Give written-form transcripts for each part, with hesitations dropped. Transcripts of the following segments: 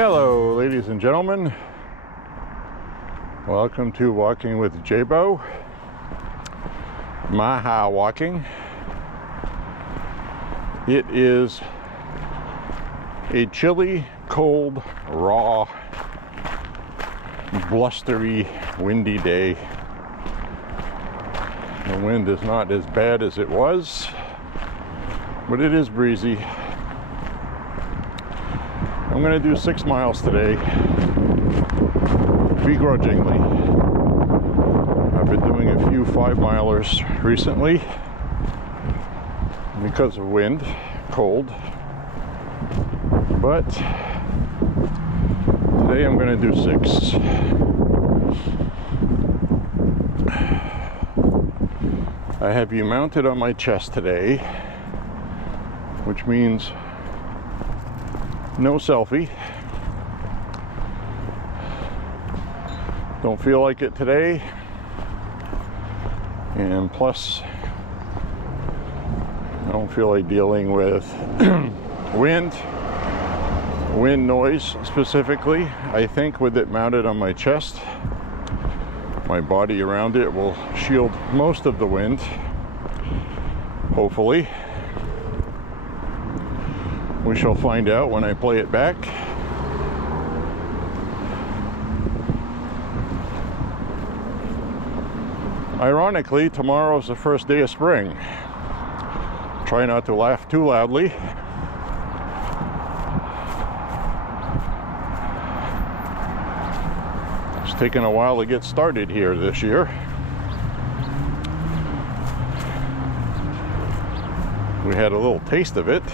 Hello, ladies and gentlemen. Welcome to Walking with J.Beau. MAHA walking. It is a chilly, cold, raw, blustery, windy day. The wind is not as bad as it was, but it is breezy. I'm going to do 6 miles today, begrudgingly. I've been doing a few 5-milers recently because of wind, cold, but today I'm going to do 6. I have you mounted on my chest today, which means no selfie. Don't feel like it today. And plus, I don't feel like dealing with wind noise specifically. I think with it mounted on my chest, my body around it will shield most of the wind, hopefully. We shall find out when I play it back. Ironically, tomorrow's the first day of spring. Try not to laugh too loudly. It's taken a while to get started here this year. We had a little taste of it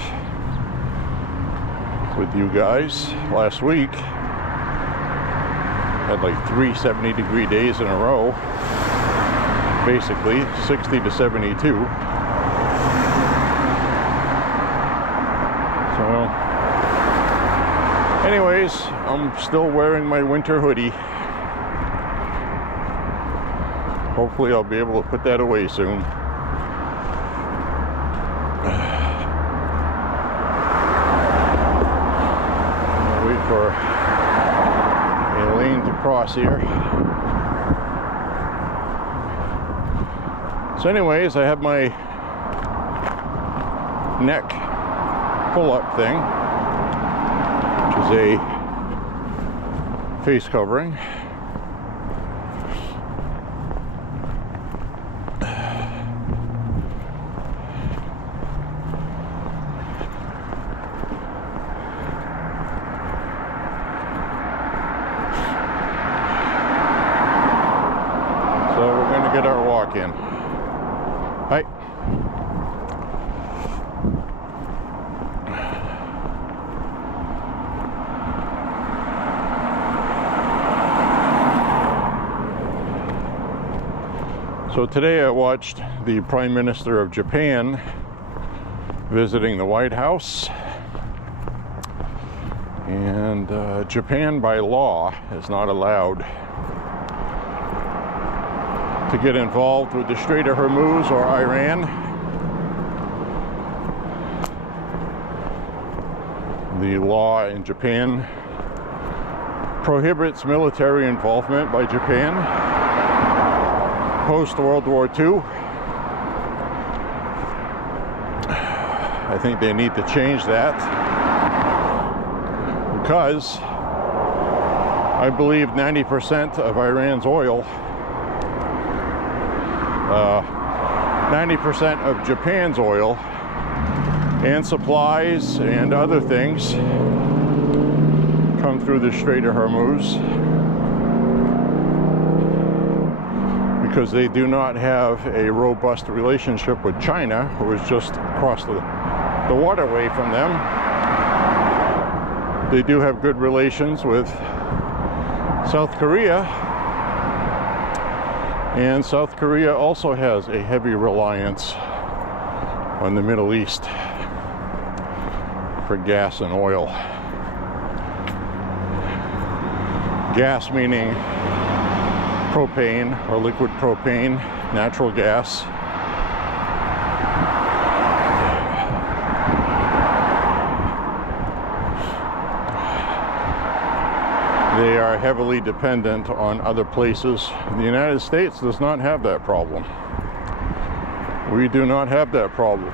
with you guys last week. Had like 3 70-degree days in a row, basically 60 to 72. So anyways, I'm still wearing my winter hoodie. Hopefully I'll be able to put that away soon. For a lane to cross here. So anyways, I have my neck pull-up thing, which is a face covering. get our walk in. Hi. So today I watched the Prime Minister of Japan visiting the White House, and Japan by law is not allowed to get involved with the Strait of Hormuz or Iran. The law in Japan prohibits military involvement by Japan post World War II. I think they need to change that, because I believe 90% of Iran's oil, 90% of Japan's oil and supplies and other things come through the Strait of Hormuz, because they do not have a robust relationship with China, who is just across the waterway from them. They do have good relations with South Korea, and South Korea also has a heavy reliance on the Middle East for gas and oil. Gas meaning propane or liquid propane, natural gas. They are heavily dependent on other places. The United States does not have that problem. We do not have that problem.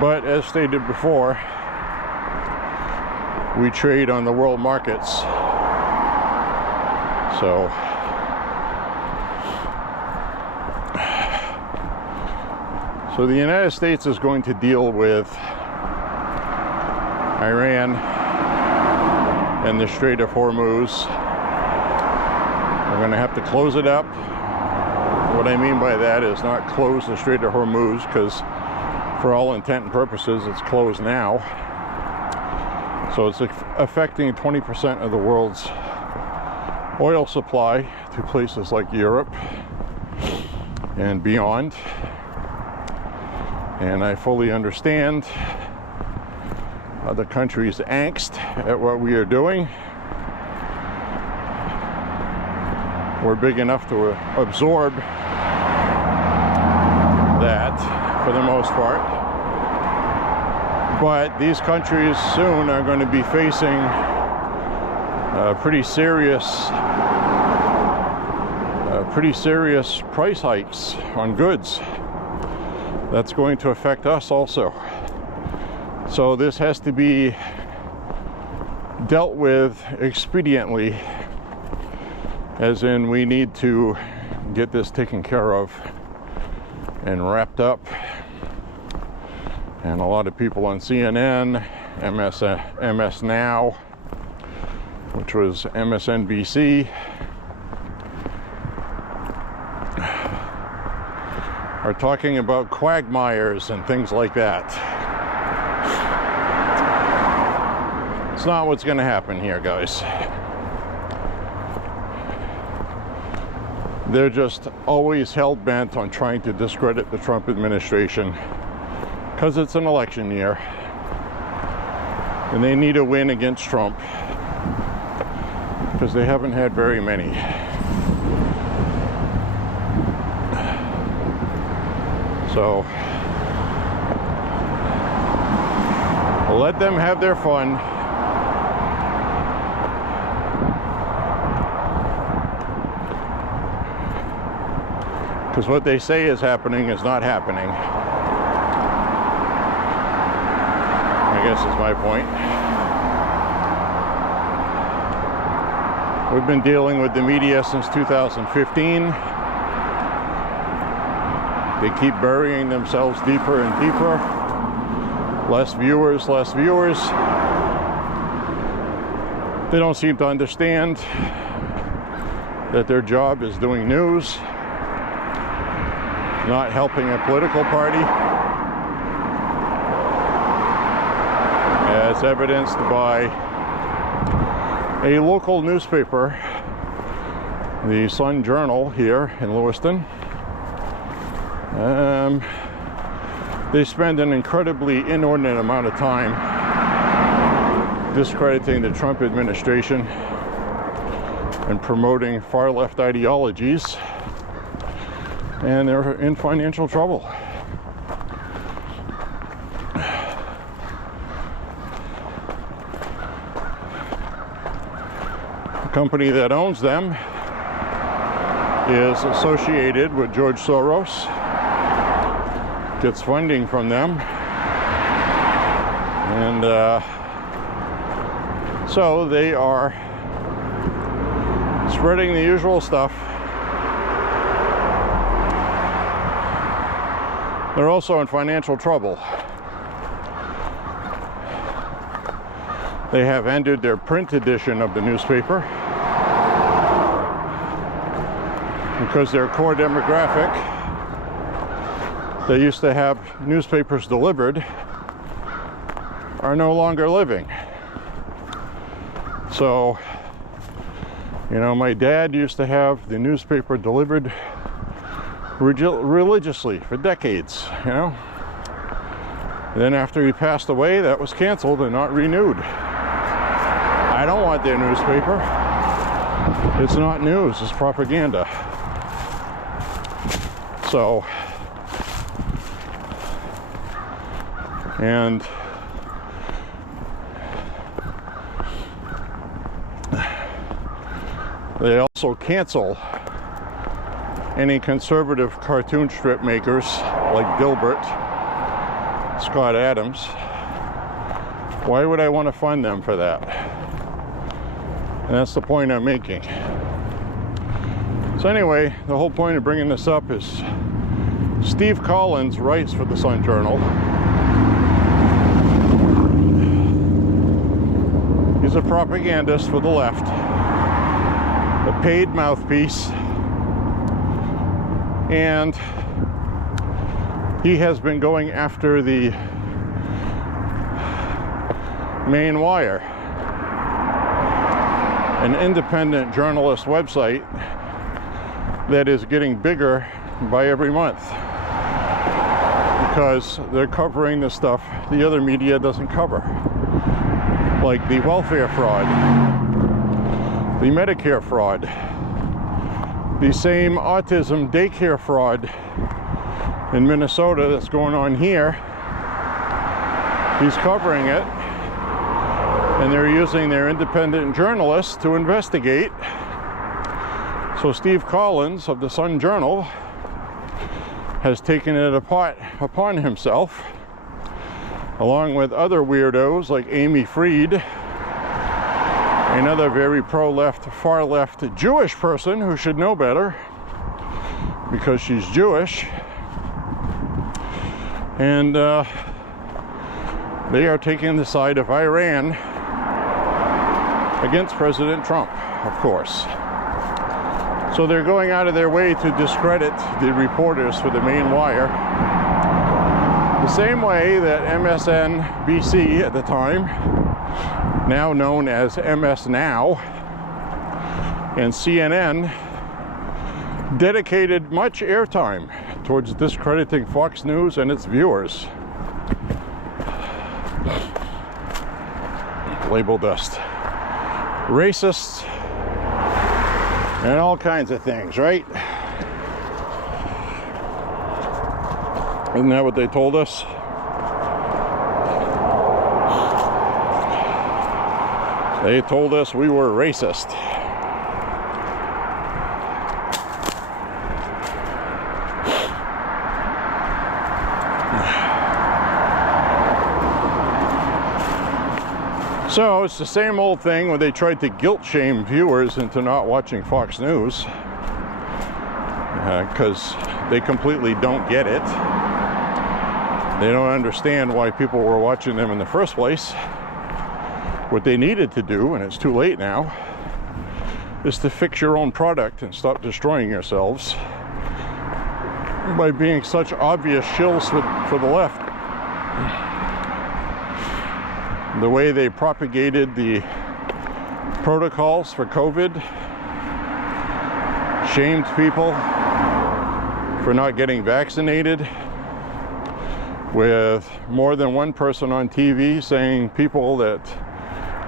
But as stated before, we trade on the world markets. So the United States is going to deal with Iran and the Strait of Hormuz. We're going to have to close it up. What I mean by that is not close the Strait of Hormuz, because for all intent and purposes it's closed now. So it's affecting 20% of the world's oil supply to places like Europe and beyond. And I fully understand other countries' angst at what we are doing. We're big enough to absorb that for the most part. But these countries soon are going to be facing pretty serious price hikes on goods. That's going to affect us also. So this has to be dealt with expediently, as in we need to get this taken care of and wrapped up. And a lot of people on CNN, MS Now, which was MSNBC, are talking about quagmires and things like that. It's not what's going to happen here, guys. They're just always hell-bent on trying to discredit the Trump administration, because it's an election year and they need a win against Trump, because they haven't had very many. So let them have their fun. Because what they say is happening is not happening. I guess is my point. We've been dealing with the media since 2015. They keep burying themselves deeper and deeper. Less viewers, less viewers. They don't seem to understand that their job is doing news, not helping a political party, as evidenced by a local newspaper, the Sun Journal here in Lewiston. They spend an incredibly inordinate amount of time discrediting the Trump administration and promoting far-left ideologies, and they're in financial trouble. The company that owns them is associated with George Soros, gets funding from them, and so they are spreading the usual stuff. They're also in financial trouble. They have ended their print edition of the newspaper because their core demographic, they used to have newspapers delivered, are no longer living. So, you know, my dad used to have the newspaper delivered religiously for decades, you know. And then after he passed away, that was canceled and not renewed. I don't want their newspaper. It's not news, it's propaganda. So, and they also cancel any conservative cartoon strip makers like Dilbert, Scott Adams. Why would I want to fund them for that? And that's the point I'm making. So anyway, the whole point of bringing this up is Steve Collins writes for the Sun Journal. He's a propagandist for the left, a paid mouthpiece, and he has been going after the Main Wire, an independent journalist website that is getting bigger by every month because they're covering the stuff the other media doesn't cover, like the welfare fraud, the Medicare fraud, the same autism daycare fraud in Minnesota that's going on here. He's covering it, and they're using their independent journalists to investigate. So Steve Collins of the Sun Journal has taken it upon himself, along with other weirdos like Amy Fried, another very pro-left, far-left Jewish person who should know better because she's Jewish. And they are taking the side of Iran against President Trump, of course. So they're going out of their way to discredit the reporters for the Main Wire, the same way that MSNBC at the time, now known as MS Now, and CNN dedicated much airtime towards discrediting Fox News and its viewers. Labeled us racists and all kinds of things, right? Isn't that what they told us? They told us we were racist. So it's the same old thing when they tried to guilt shame viewers into not watching Fox News, because they completely don't get it. They don't understand why people were watching them in the first place. What they needed to do, and it's too late now, is to fix your own product and stop destroying yourselves by being such obvious shills for the left. The way they propagated the protocols for COVID, shamed people for not getting vaccinated, with more than one person on TV saying people that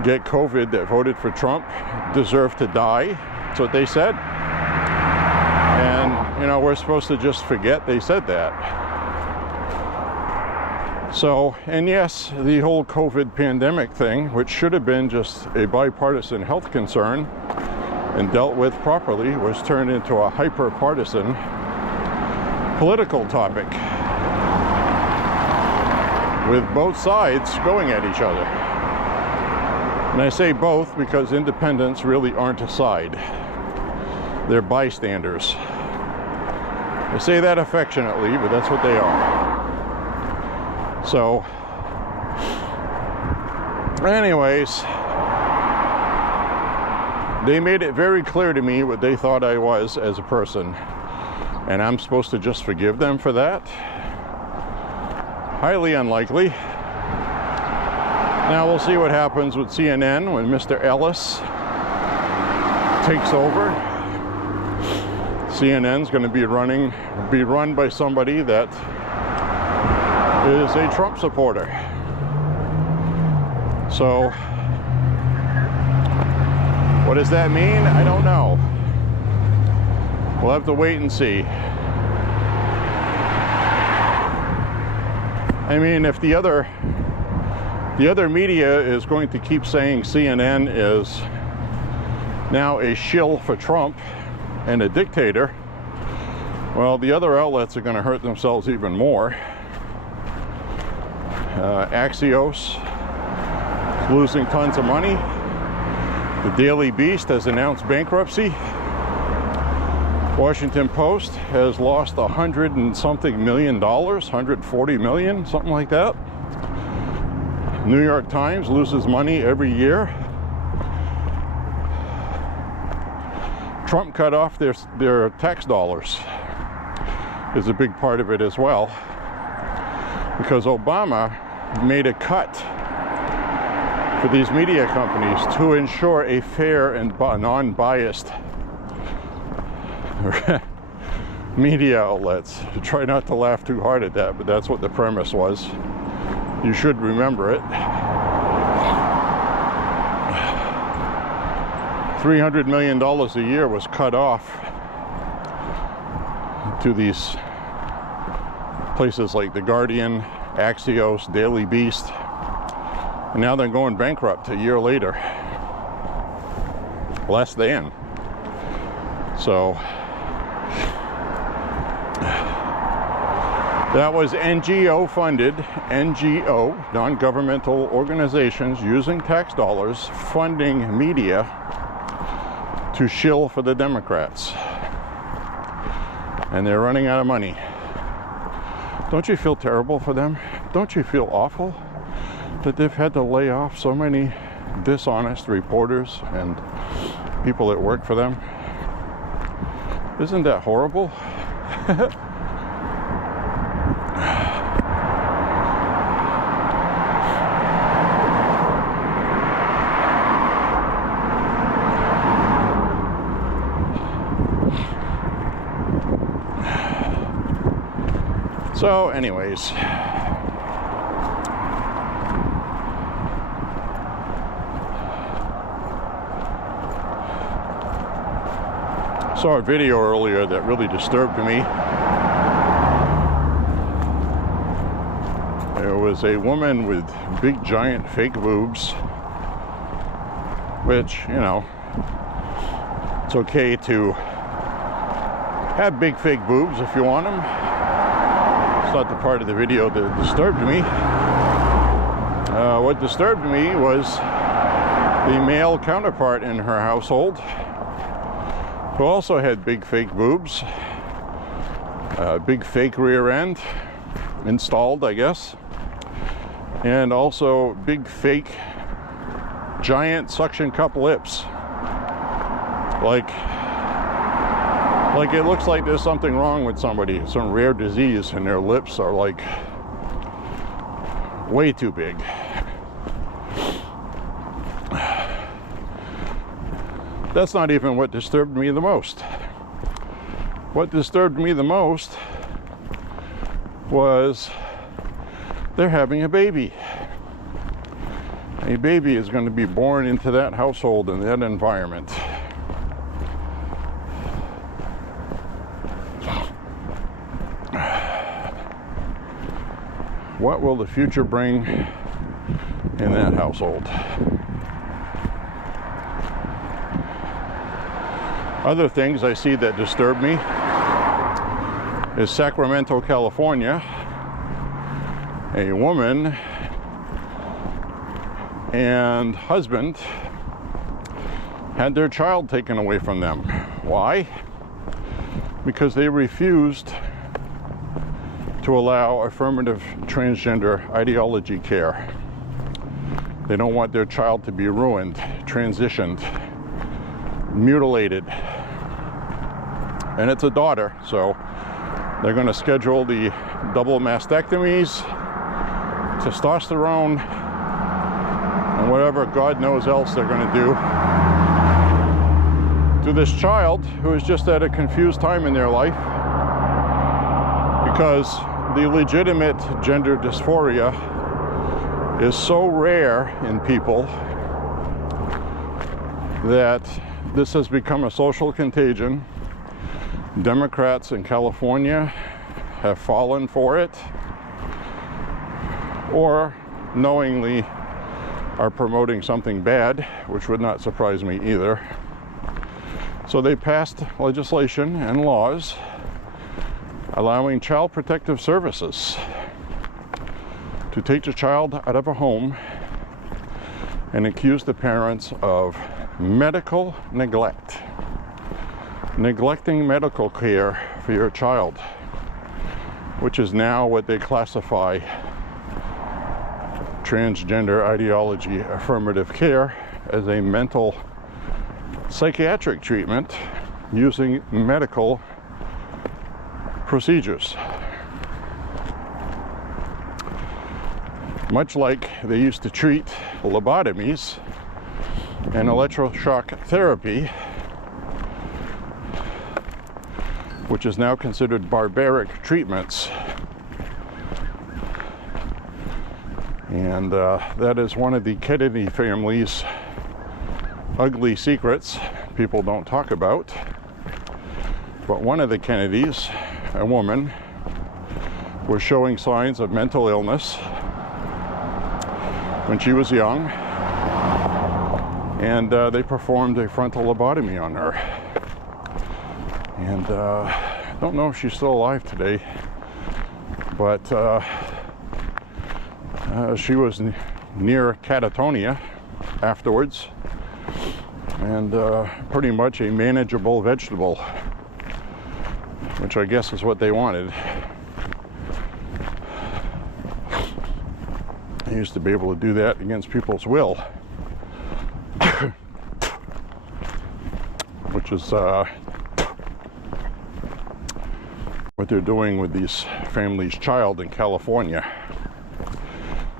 get COVID that voted for Trump deserve to die. That's what they said. And, you know, we're supposed to just forget they said that. So, and yes, the whole COVID pandemic thing, which should have been just a bipartisan health concern and dealt with properly, was turned into a hyper-partisan political topic, with both sides going at each other. And I say both because independents really aren't a side. They're bystanders. I say that affectionately, but that's what they are. So, anyways, they made it very clear to me what they thought I was as a person. And I'm supposed to just forgive them for that? Highly unlikely. Now we'll see what happens with CNN when Mr. Ellis takes over. CNN's going to be run by somebody that is a Trump supporter. So, what does that mean? I don't know. We'll have to wait and see. I mean, if the other media is going to keep saying CNN is now a shill for Trump and a dictator, well, the other outlets are going to hurt themselves even more. Axios is losing tons of money. The Daily Beast has announced bankruptcy. Washington Post has lost $100 and something million, $140 million, something like that. New York Times loses money every year. Trump cut off their tax dollars, is a big part of it as well, because Obama made a cut for these media companies to ensure a fair and non-biased media outlets. Try not to laugh too hard at that, but that's what the premise was. You should remember it. $300 million a year was cut off to these places like The Guardian, Axios, Daily Beast, and now they're going bankrupt a year later. Less than. So that was NGO funded, NGO, non-governmental organizations using tax dollars funding media to shill for the Democrats. And they're running out of money. Don't you feel terrible for them? Don't you feel awful that they've had to lay off so many dishonest reporters and people that work for them? Isn't that horrible? So, anyways, saw a video earlier that really disturbed me. There was a woman with big giant fake boobs, which, you know, it's okay to have big fake boobs if you want them. It's not the part of the video that disturbed me. What disturbed me was the male counterpart in her household, who also had big fake boobs, big fake rear end installed, I guess, and also big fake giant suction cup lips. like it looks like there's something wrong with somebody, some rare disease, and their lips are like way too big. That's not even what disturbed me the most. What disturbed me the most was they're having a baby. A baby is going to be born into that household and that environment. What will the future bring in that household? Other things I see that disturb me is Sacramento, California. A woman and husband had their child taken away from them. Why? Because they refused to allow affirmative transgender ideology care. They don't want their child to be ruined, transitioned, mutilated. And it's a daughter, so they're going to schedule the double mastectomies, testosterone, and whatever God knows else they're going to do to this child who is just at a confused time in their life, because the legitimate gender dysphoria is so rare in people that this has become a social contagion. Democrats in California have fallen for it, or knowingly are promoting something bad, which would not surprise me either. So they passed legislation and laws allowing child protective services to take the child out of a home and accuse the parents of medical neglect. Neglecting medical care for your child, which is now what they classify transgender ideology affirmative care as a mental psychiatric treatment using medical procedures. Much like they used to treat lobotomies and electroshock therapy, which is now considered barbaric treatments. And that is one of the Kennedy family's ugly secrets people don't talk about. But one of the Kennedys, a woman, was showing signs of mental illness when she was young, and they performed a frontal lobotomy on her. And I don't know if she's still alive today, but she was near catatonia afterwards, and pretty much a manageable vegetable, which I guess is what they wanted. I used to be able to do that against people's will, which is what they're doing with these families' child in California.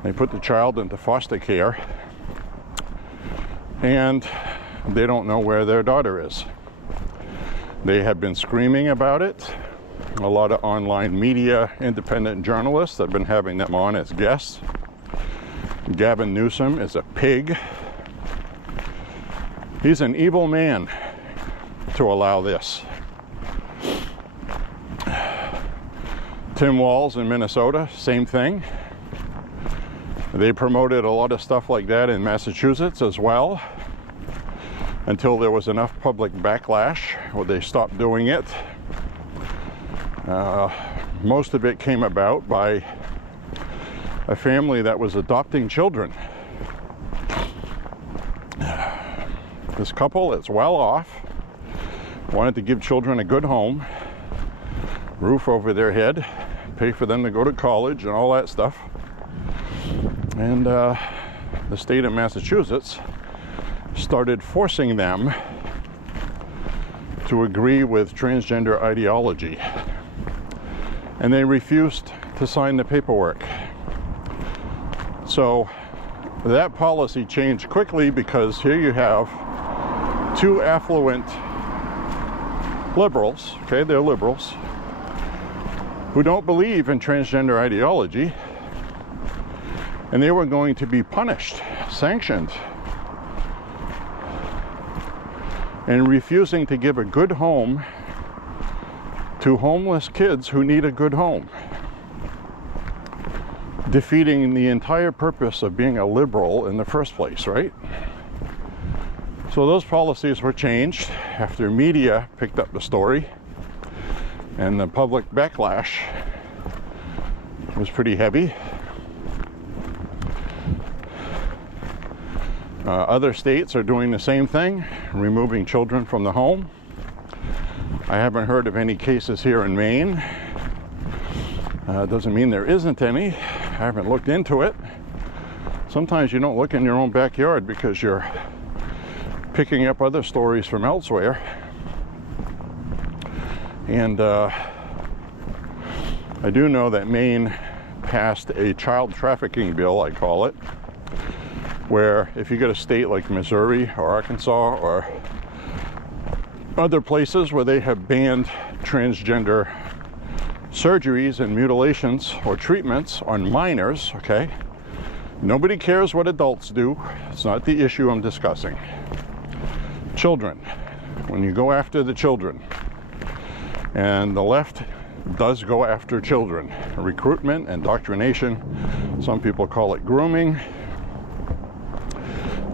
They put the child into foster care, and they don't know where their daughter is. They have been screaming about it. A lot of online media, independent journalists have been having them on as guests. Gavin Newsom is a pig. He's an evil man to allow this. Tim Walz in Minnesota, same thing. They promoted a lot of stuff like that in Massachusetts as well, until there was enough public backlash where they stopped doing it. Most of it came about by a family that was adopting children. This couple is well off, wanted to give children a good home, roof over their head, pay for them to go to college and all that stuff. And the state of Massachusetts started forcing them to agree with transgender ideology, and they refused to sign the paperwork. So that policy changed quickly, because here you have two affluent liberals, okay, they're liberals, who don't believe in transgender ideology, and they were going to be punished, sanctioned, and refusing to give a good home to homeless kids who need a good home, defeating the entire purpose of being a liberal in the first place, right? So those policies were changed after media picked up the story, and the public backlash was pretty heavy. Other states are doing the same thing, removing children from the home. I haven't heard of any cases here in Maine. Doesn't mean there isn't any. I haven't looked into it. Sometimes you don't look in your own backyard because you're picking up other stories from elsewhere. And I do know that Maine passed a child trafficking bill, I call it, where if you get a state like Missouri or Arkansas or other places where they have banned transgender surgeries and mutilations or treatments on minors, okay? Nobody cares what adults do. It's not the issue I'm discussing. Children. When you go after the children, and the left does go after children. Recruitment, indoctrination. Some people call it grooming.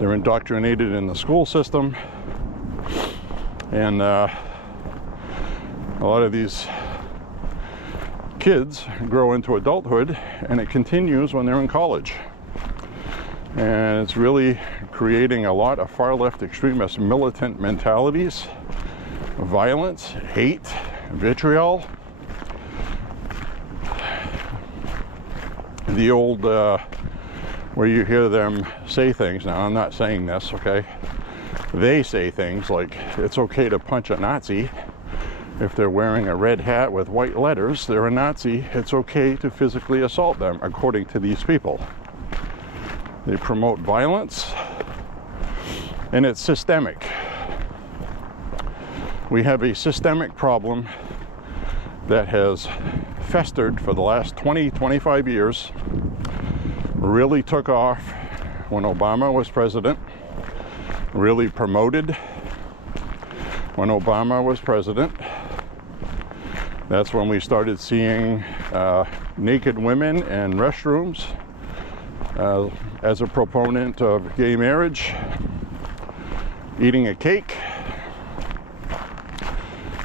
They're indoctrinated in the school system, and a lot of these kids grow into adulthood, and it continues when they're in college. And it's really creating a lot of far-left extremist militant mentalities, violence, hate, vitriol. The old where you hear them say things. Now, I'm not saying this, okay? They say things like, it's okay to punch a Nazi. If they're wearing a red hat with white letters, they're a Nazi. It's okay to physically assault them, according to these people. They promote violence, and it's systemic. We have a systemic problem that has festered for the last 20, 25 years. Really took off when Obama was president, really promoted when Obama was president. That's when we started seeing naked women in restrooms. As a proponent of gay marriage, eating a cake.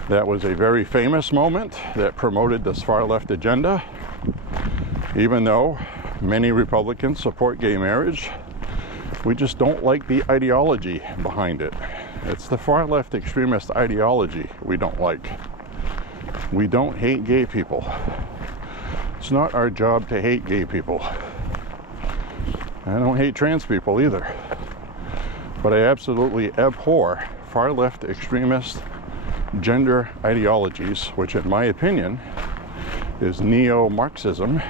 That was a very famous moment that promoted this far-left agenda. Even though many Republicans support gay marriage, we just don't like the ideology behind it. It's the far-left extremist ideology we don't like. We don't hate gay people. It's not our job to hate gay people. I don't hate trans people either. But I absolutely abhor far-left extremist gender ideologies, which in my opinion is neo-Marxism,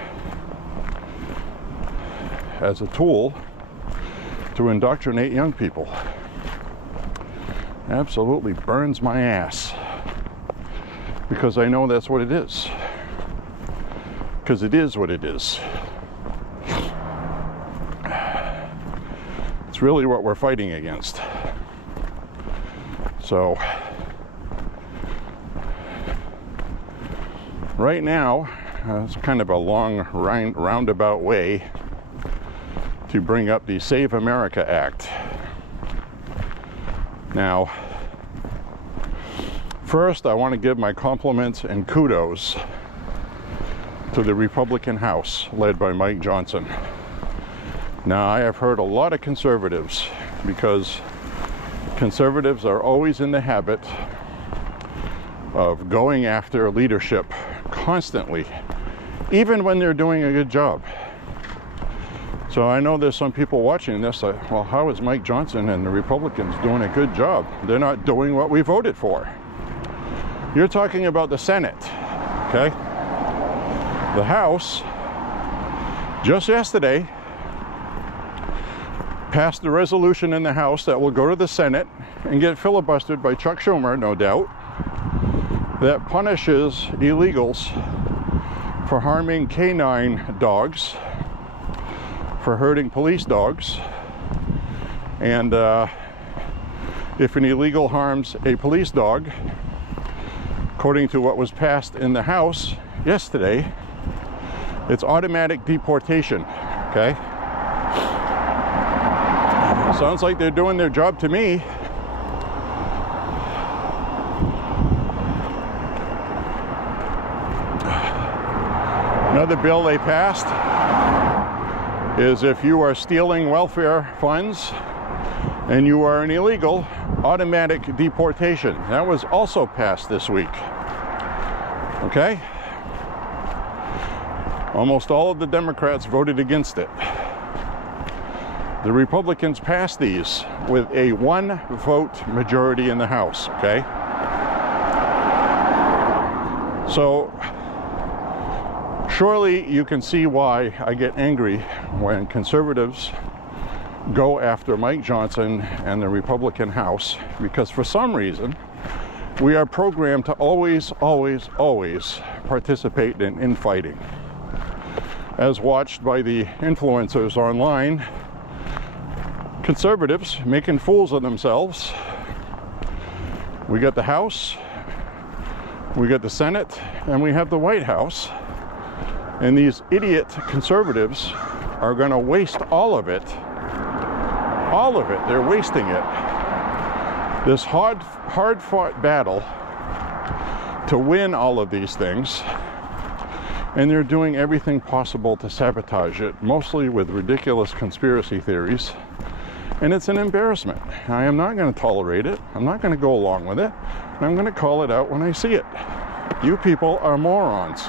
as a tool to indoctrinate young people. Absolutely burns my ass, because I know that's what it is. Because it is what it is. It's really what we're fighting against. So right now, it's kind of a long roundabout way to bring up the Save America Act. Now, first I want to give my compliments and kudos to the Republican House led by Mike Johnson. Now, I have heard a lot of conservatives, because conservatives are always in the habit of going after leadership constantly, even when they're doing a good job. So I know there's some people watching this like, well, how is Mike Johnson and the Republicans doing a good job? They're not doing what we voted for. You're talking about the Senate, okay? The House, just yesterday, passed a resolution in the House that will go to the Senate and get filibustered by Chuck Schumer, no doubt, that punishes illegals for harming canine dogs, for hurting police dogs, and if an illegal harms a police dog, according to what was passed in the House yesterday, it's automatic deportation, okay? Sounds like they're doing their job to me. Another bill they passed is if you are stealing welfare funds and you are an illegal, automatic deportation. That was also passed this week. Okay? Almost all of the Democrats voted against it. The Republicans passed these with a 1-vote majority in the House, okay? So, surely you can see why I get angry when conservatives go after Mike Johnson and the Republican House, because for some reason we are programmed to always participate in infighting, as watched by the influencers online. Conservatives making fools of themselves. We got the House, we got the Senate, and we have the White House. And these idiot conservatives are going to waste all of it. All of it. They're wasting it. This hard-fought battle to win all of these things, and they're doing everything possible to sabotage it, mostly with ridiculous conspiracy theories. And it's an embarrassment. I am not going to tolerate it. I'm not going to go along with it. I'm going to call it out when I see it. You people are morons.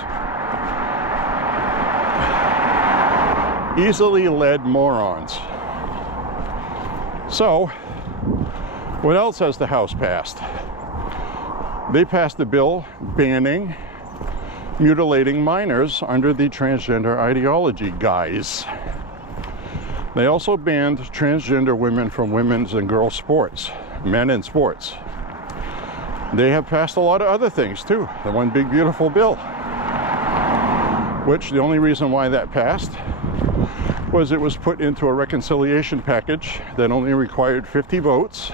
Easily led morons. So, what else has the House passed? They passed a bill banning mutilating minors under the transgender ideology guise. They also banned transgender women from women's and girls' sports, men in sports. They have passed a lot of other things too. The one big beautiful bill, which the only reason why that passed was it was put into a reconciliation package that only required 50 votes.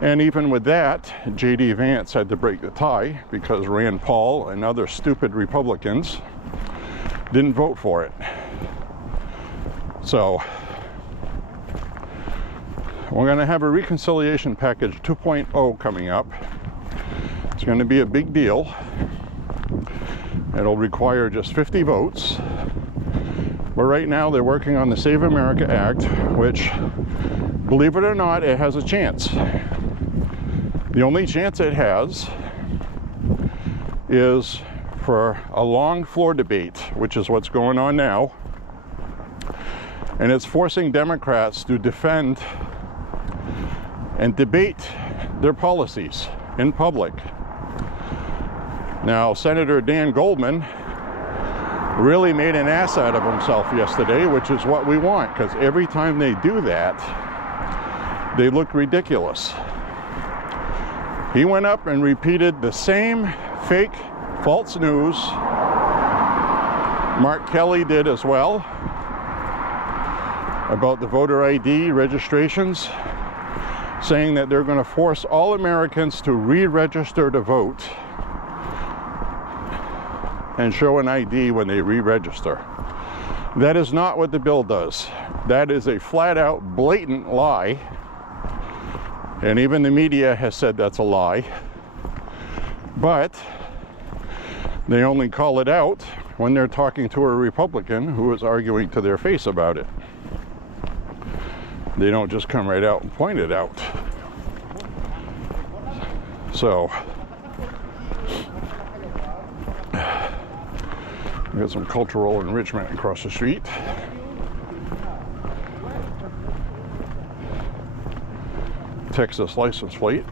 And even with that, J.D. Vance had to break the tie because Rand Paul and other stupid Republicans didn't vote for it. So, we're going to have a reconciliation package 2.0 coming up. It's going to be a big deal. It'll require just 50 votes. But right now they're working on the Save America Act, which, believe it or not, it has a chance. The only chance it has is for a long floor debate, which is what's going on now. And it's forcing Democrats to defend and debate their policies in public. Now, Senator Dan Goldman really made an ass out of himself yesterday, which is what we want, because every time they do that, they look ridiculous. He went up and repeated the same fake, false news Mark Kelly did as well about the voter ID registrations, saying that they're going to force all Americans to re-register to vote and show an ID when they re-register. That is not what the bill does. That is a flat-out, blatant lie. And even the media has said that's a lie. But they only call it out when they're talking to a Republican who is arguing to their face about it. They don't just come right out and point it out. So, we got some cultural enrichment across the street. Texas license plate.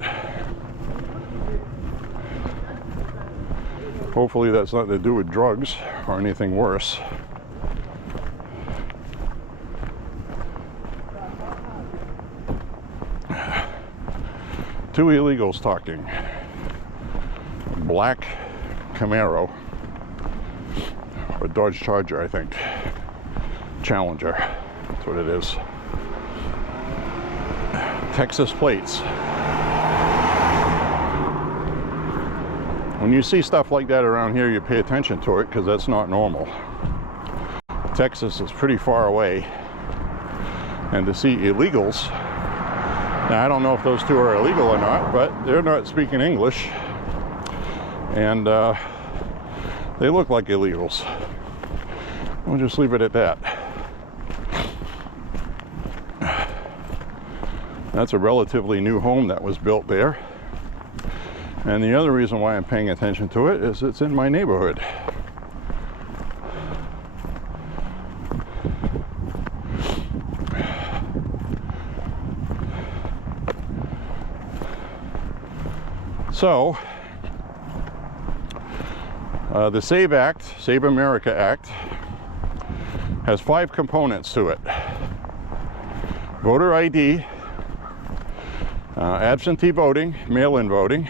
Hopefully that's nothing to do with drugs or anything worse. Two illegals talking. Black Camaro, or Dodge Charger, I think. Challenger, that's what it is. Texas plates. When you see stuff like that around here, you pay attention to it because that's not normal. Texas is pretty far away, and to see illegals, now I don't know if those two are illegal or not, but they're not speaking English, and they look like illegals. We'll just leave it at that. That's a relatively new home that was built there. And the other reason why I'm paying attention to it is it's in my neighborhood. So, the SAVE Act, Save America Act, has 5 components to it. Voter ID, absentee voting, mail-in voting,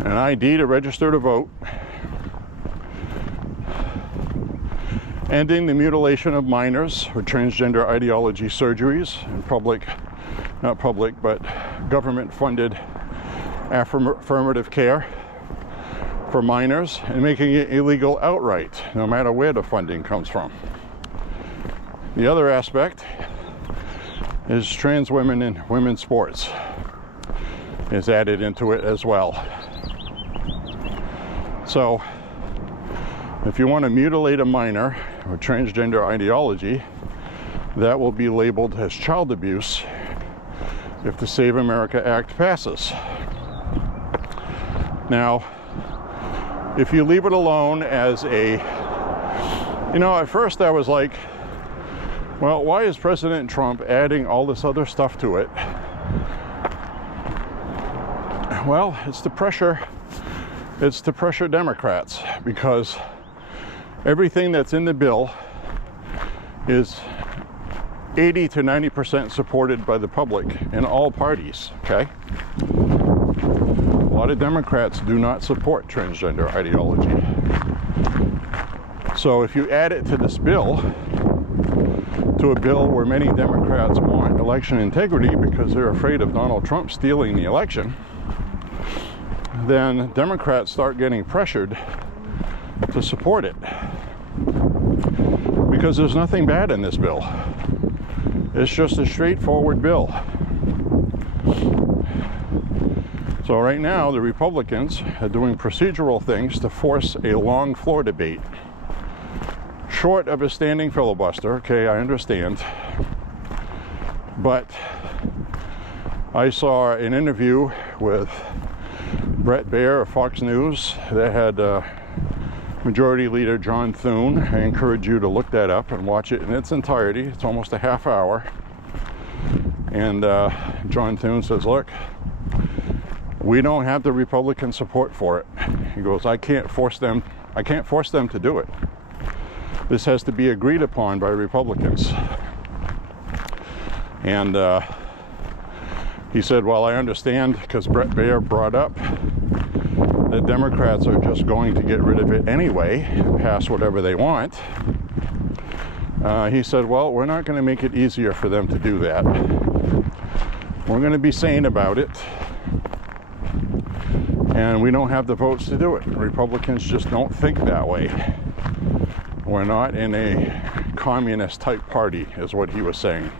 an ID to register to vote, ending the mutilation of minors or transgender ideology surgeries in government-funded affirmative care for minors, and making it illegal outright, no matter where the funding comes from. The other aspect is trans women in women's sports is added into it as well. So, if you want to mutilate a minor or transgender ideology, that will be labeled as child abuse if the Save America Act passes. Now, if you leave it alone as a, at first I was like, well, why is President Trump adding all this other stuff to it? Well, it's to pressure Democrats, because everything that's in the bill is 80 to 90% supported by the public in all parties, okay? A lot of Democrats do not support transgender ideology. So if you add it to this bill, to a bill where many Democrats want election integrity because they're afraid of Donald Trump stealing the election, then Democrats start getting pressured to support it. Because there's nothing bad in this bill. It's just a straightforward bill. So right now, the Republicans are doing procedural things to force a long floor debate. Short of a standing filibuster, okay, I understand. But I saw an interview with Bret Baier of Fox News that had Majority Leader John Thune. I encourage you to look that up and watch it in its entirety. It's almost a half hour. And John Thune says, look, we don't have the Republican support for it. He goes, I can't force them to do it. This has to be agreed upon by Republicans. And he said, well, I understand, because Bret Baier brought up that Democrats are just going to get rid of it anyway, pass whatever they want. He said, well, we're not going to make it easier for them to do that. We're going to be sane about it. And we don't have the votes to do it. Republicans just don't think that way. We're not in a communist type party, is what he was saying.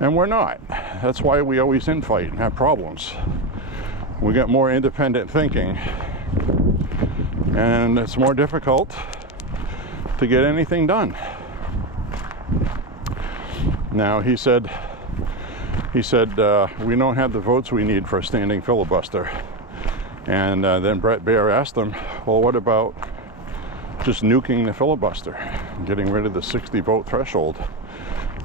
And we're not. That's why we always infight and have problems. We get more independent thinking, and it's more difficult to get anything done. Now, he said, we don't have the votes we need for a standing filibuster. And then Bret Baier asked him, well, what about just nuking the filibuster, getting rid of the 60 vote threshold?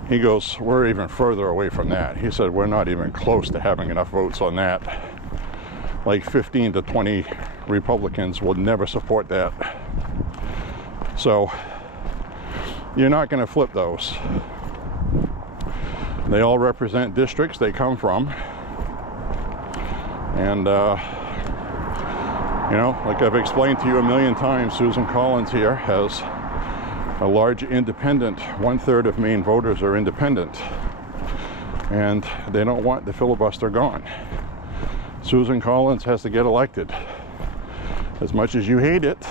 He goes, we're even further away from that. He said, we're not even close to having enough votes on that. like 15 to 20 Republicans will never support that. So you're not going to flip those. They all represent districts they come from. And, you know, like I've explained to you a million times, Susan Collins here has a large independent, 1/3 of Maine voters are independent. And they don't want the filibuster gone. Susan Collins has to get elected. As much as you hate it,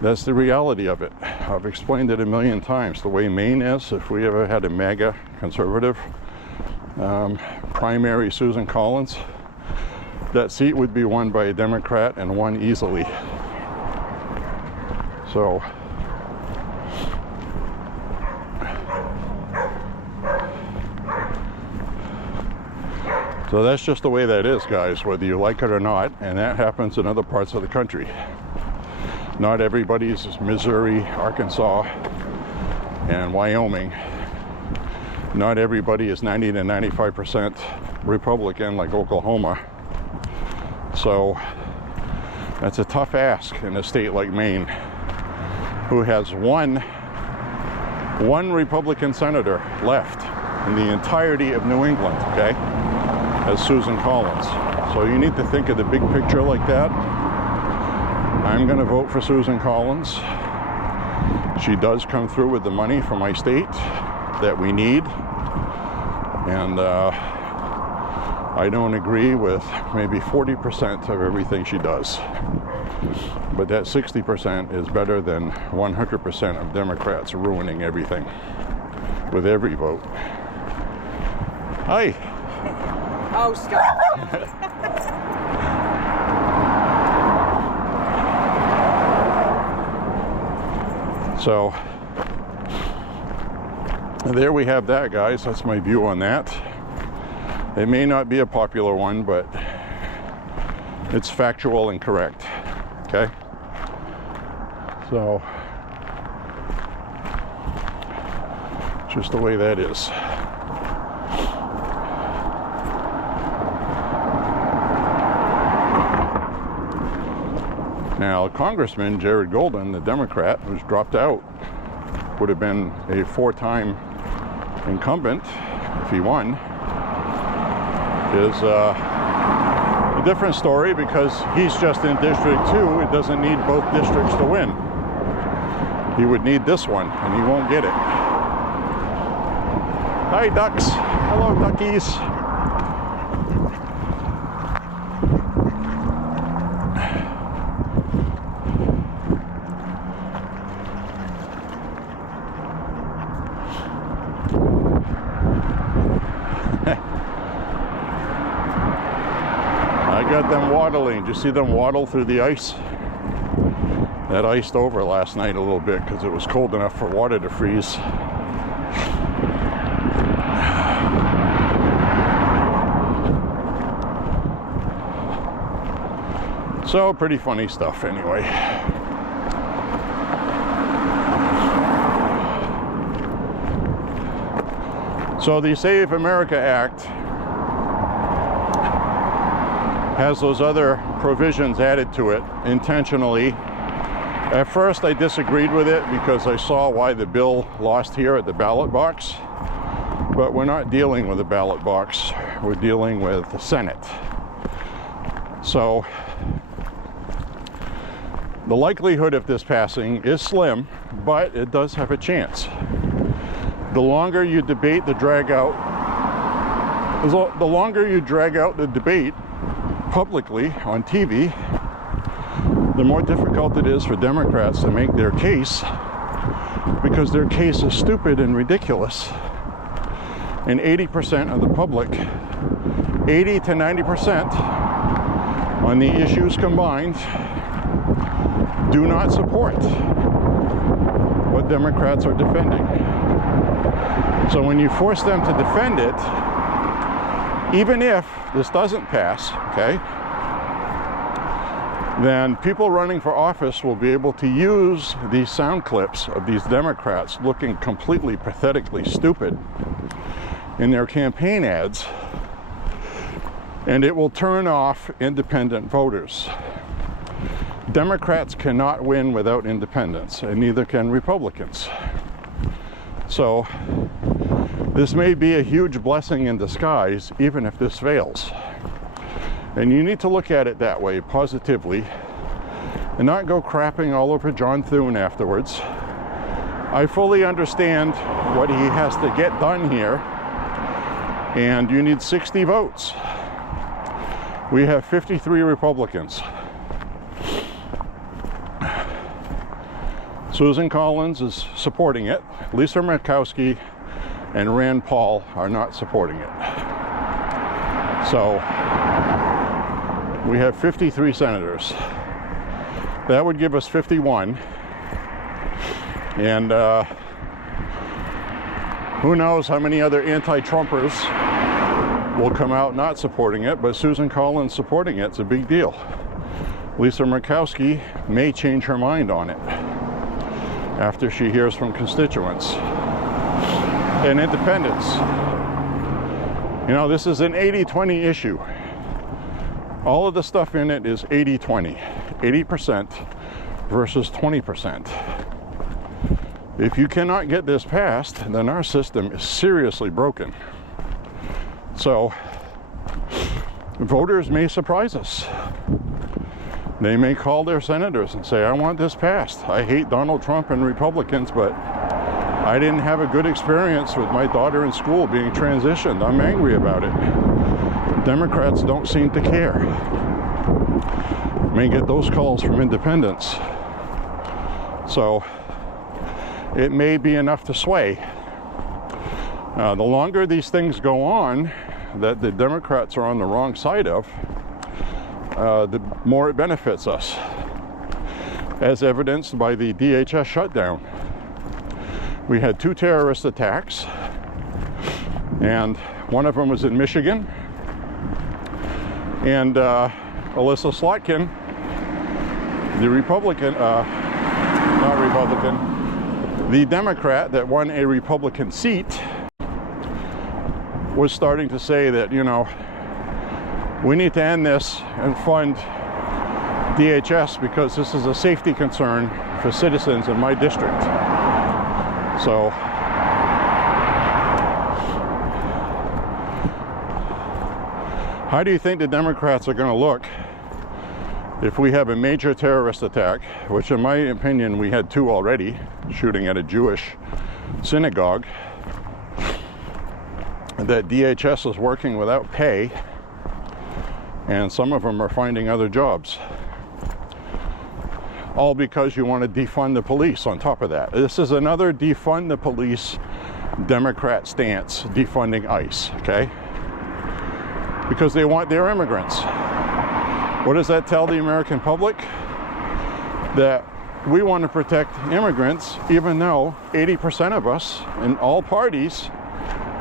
that's the reality of it. I've explained it a million times. The way Maine is, if we ever had a MAGA conservative primary Susan Collins, that seat would be won by a Democrat and won easily. So that's just the way that is, guys, whether you like it or not, and that happens in other parts of the country. Not everybody's Missouri, Arkansas, and Wyoming. Not everybody is 90 to 95% Republican like Oklahoma. So that's a tough ask in a state like Maine, who has one Republican senator left in the entirety of New England, okay, as Susan Collins. So you need to think of the big picture like that. I'm going to vote for Susan Collins. She does come through with the money for my state that we need. And I don't agree with maybe 40% of everything she does. But that 60% is better than 100% of Democrats ruining everything with every vote. Hi. Oh, stop. So there we have that, guys. That's my view on that. It may not be a popular one, but it's factual and correct. Okay? So just the way that is. Now, Congressman Jared Golden, the Democrat, who's dropped out, would have been a 4-time incumbent if he won, is a different story because he's just in District 2. It doesn't need both districts to win. He would need this one, and he won't get it. Hi, ducks. Hello, duckies. I got them waddling. Did you see them waddle through the ice? That iced over last night a little bit because it was cold enough for water to freeze. So pretty funny stuff anyway. So the Save America Act has those other provisions added to it intentionally. At first I disagreed with it because I saw why the bill lost here at the ballot box, but we're not dealing with the ballot box, we're dealing with the Senate. So the likelihood of this passing is slim, but it does have a chance. The longer you debate the drag out the debate publicly on TV, the more difficult it is for Democrats to make their case, because their case is stupid and ridiculous. And 80% of the public, 80 to 90% on the issues combined, do not support what Democrats are defending. So when you force them to defend it, even if this doesn't pass, okay, then people running for office will be able to use these sound clips of these Democrats looking completely pathetically stupid in their campaign ads and it will turn off independent voters. Democrats cannot win without independents, and neither can Republicans. So this may be a huge blessing in disguise, even if this fails. And you need to look at it that way, positively, and not go crapping all over John Thune afterwards. I fully understand what he has to get done here, and you need 60 votes. We have 53 Republicans. Susan Collins is supporting it. Lisa Murkowski and Rand Paul are not supporting it. So we have 53 senators. That would give us 51. And who knows how many other anti-Trumpers will come out not supporting it, but Susan Collins supporting it's a big deal. Lisa Murkowski may change her mind on it after she hears from constituents and independents. You know, this is an 80-20 issue. All of the stuff in it is 80-20, 80% versus 20%. If you cannot get this passed, then our system is seriously broken. So voters may surprise us. They may call their senators and say, I want this passed. I hate Donald Trump and Republicans, but I didn't have a good experience with my daughter in school being transitioned. I'm angry about it. Democrats don't seem to care. May get those calls from independents. So it may be enough to sway. The longer these things go on that the Democrats are on the wrong side of, the more it benefits us, as evidenced by the DHS shutdown. We had 2 terrorist attacks, and one of them was in Michigan, and Alyssa Slotkin, the the Democrat that won a Republican seat, was starting to say that, you know, we need to end this and fund DHS because this is a safety concern for citizens in my district. So how do you think the Democrats are going to look if we have a major terrorist attack, which in my opinion we had 2 already, shooting at a Jewish synagogue, that DHS is working without pay, and some of them are finding other jobs, all because you want to defund the police on top of that. This is another defund the police Democrat stance, defunding ICE, okay? Because they want their immigrants. What does that tell the American public? That we want to protect immigrants, even though 80% of us in all parties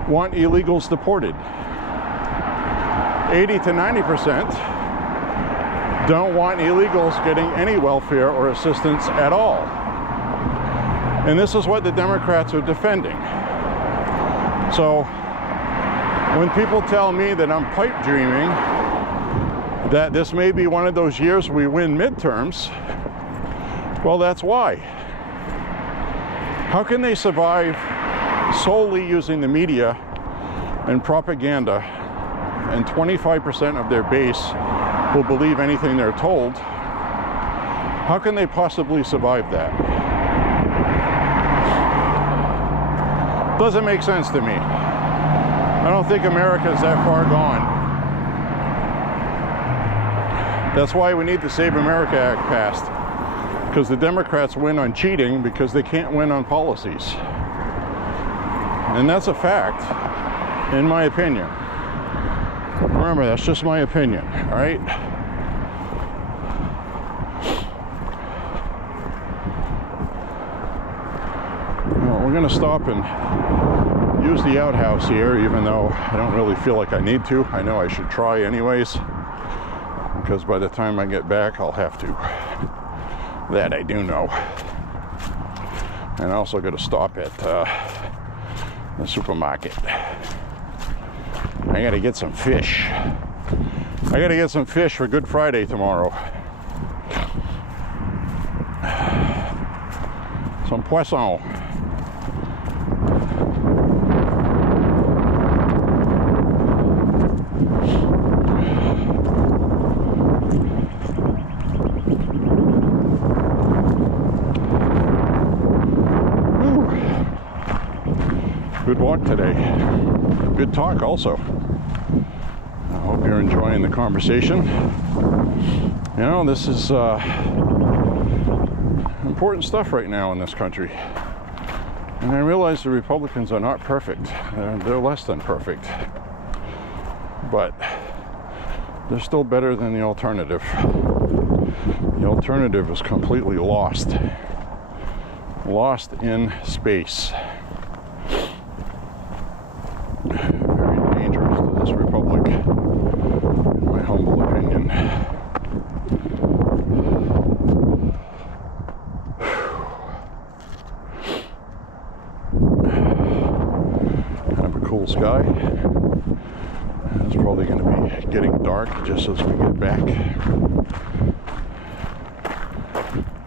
want illegals deported. 80 to 90% don't want illegals getting any welfare or assistance at all. And this is what the Democrats are defending. So when people tell me that I'm pipe dreaming, that this may be one of those years we win midterms, well, that's why. How can they survive solely using the media and propaganda, and 25% of their base will believe anything they're told? How can they possibly survive that? Doesn't make sense to me. I don't think America's that far gone. That's why we need the Save America Act passed, because the Democrats win on cheating because they can't win on policies. And that's a fact, in my opinion. Remember, that's just my opinion, all right? Well, we're going to stop and use the outhouse here, even though I don't really feel like I need to. I know I should try anyways, because by the time I get back, I'll have to. That I do know. And I also got to stop at the supermarket. I got to get some fish. I gotta get some fish for Good Friday tomorrow. Some poisson. Good walk today. Good talk also. I hope you're enjoying the conversation. You know, this is important stuff right now in this country. And I realize the Republicans are not perfect. They're less than perfect. But they're still better than the alternative. The alternative is completely lost. Lost in space. Very dangerous to this republic, in my humble opinion. Kind of a cool sky. It's probably going to be getting dark just as we get back.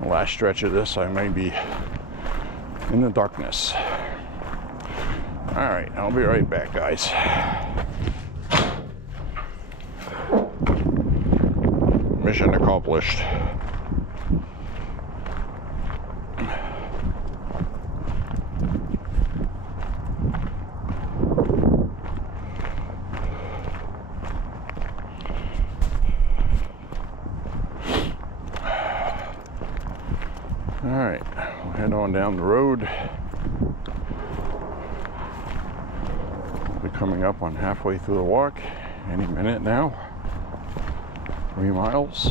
The last stretch of this, I might be in the darkness. All right, I'll be right back, guys. Mission accomplished. All right, we'll head on down the road. Coming up on halfway through the walk any minute now. 3 miles.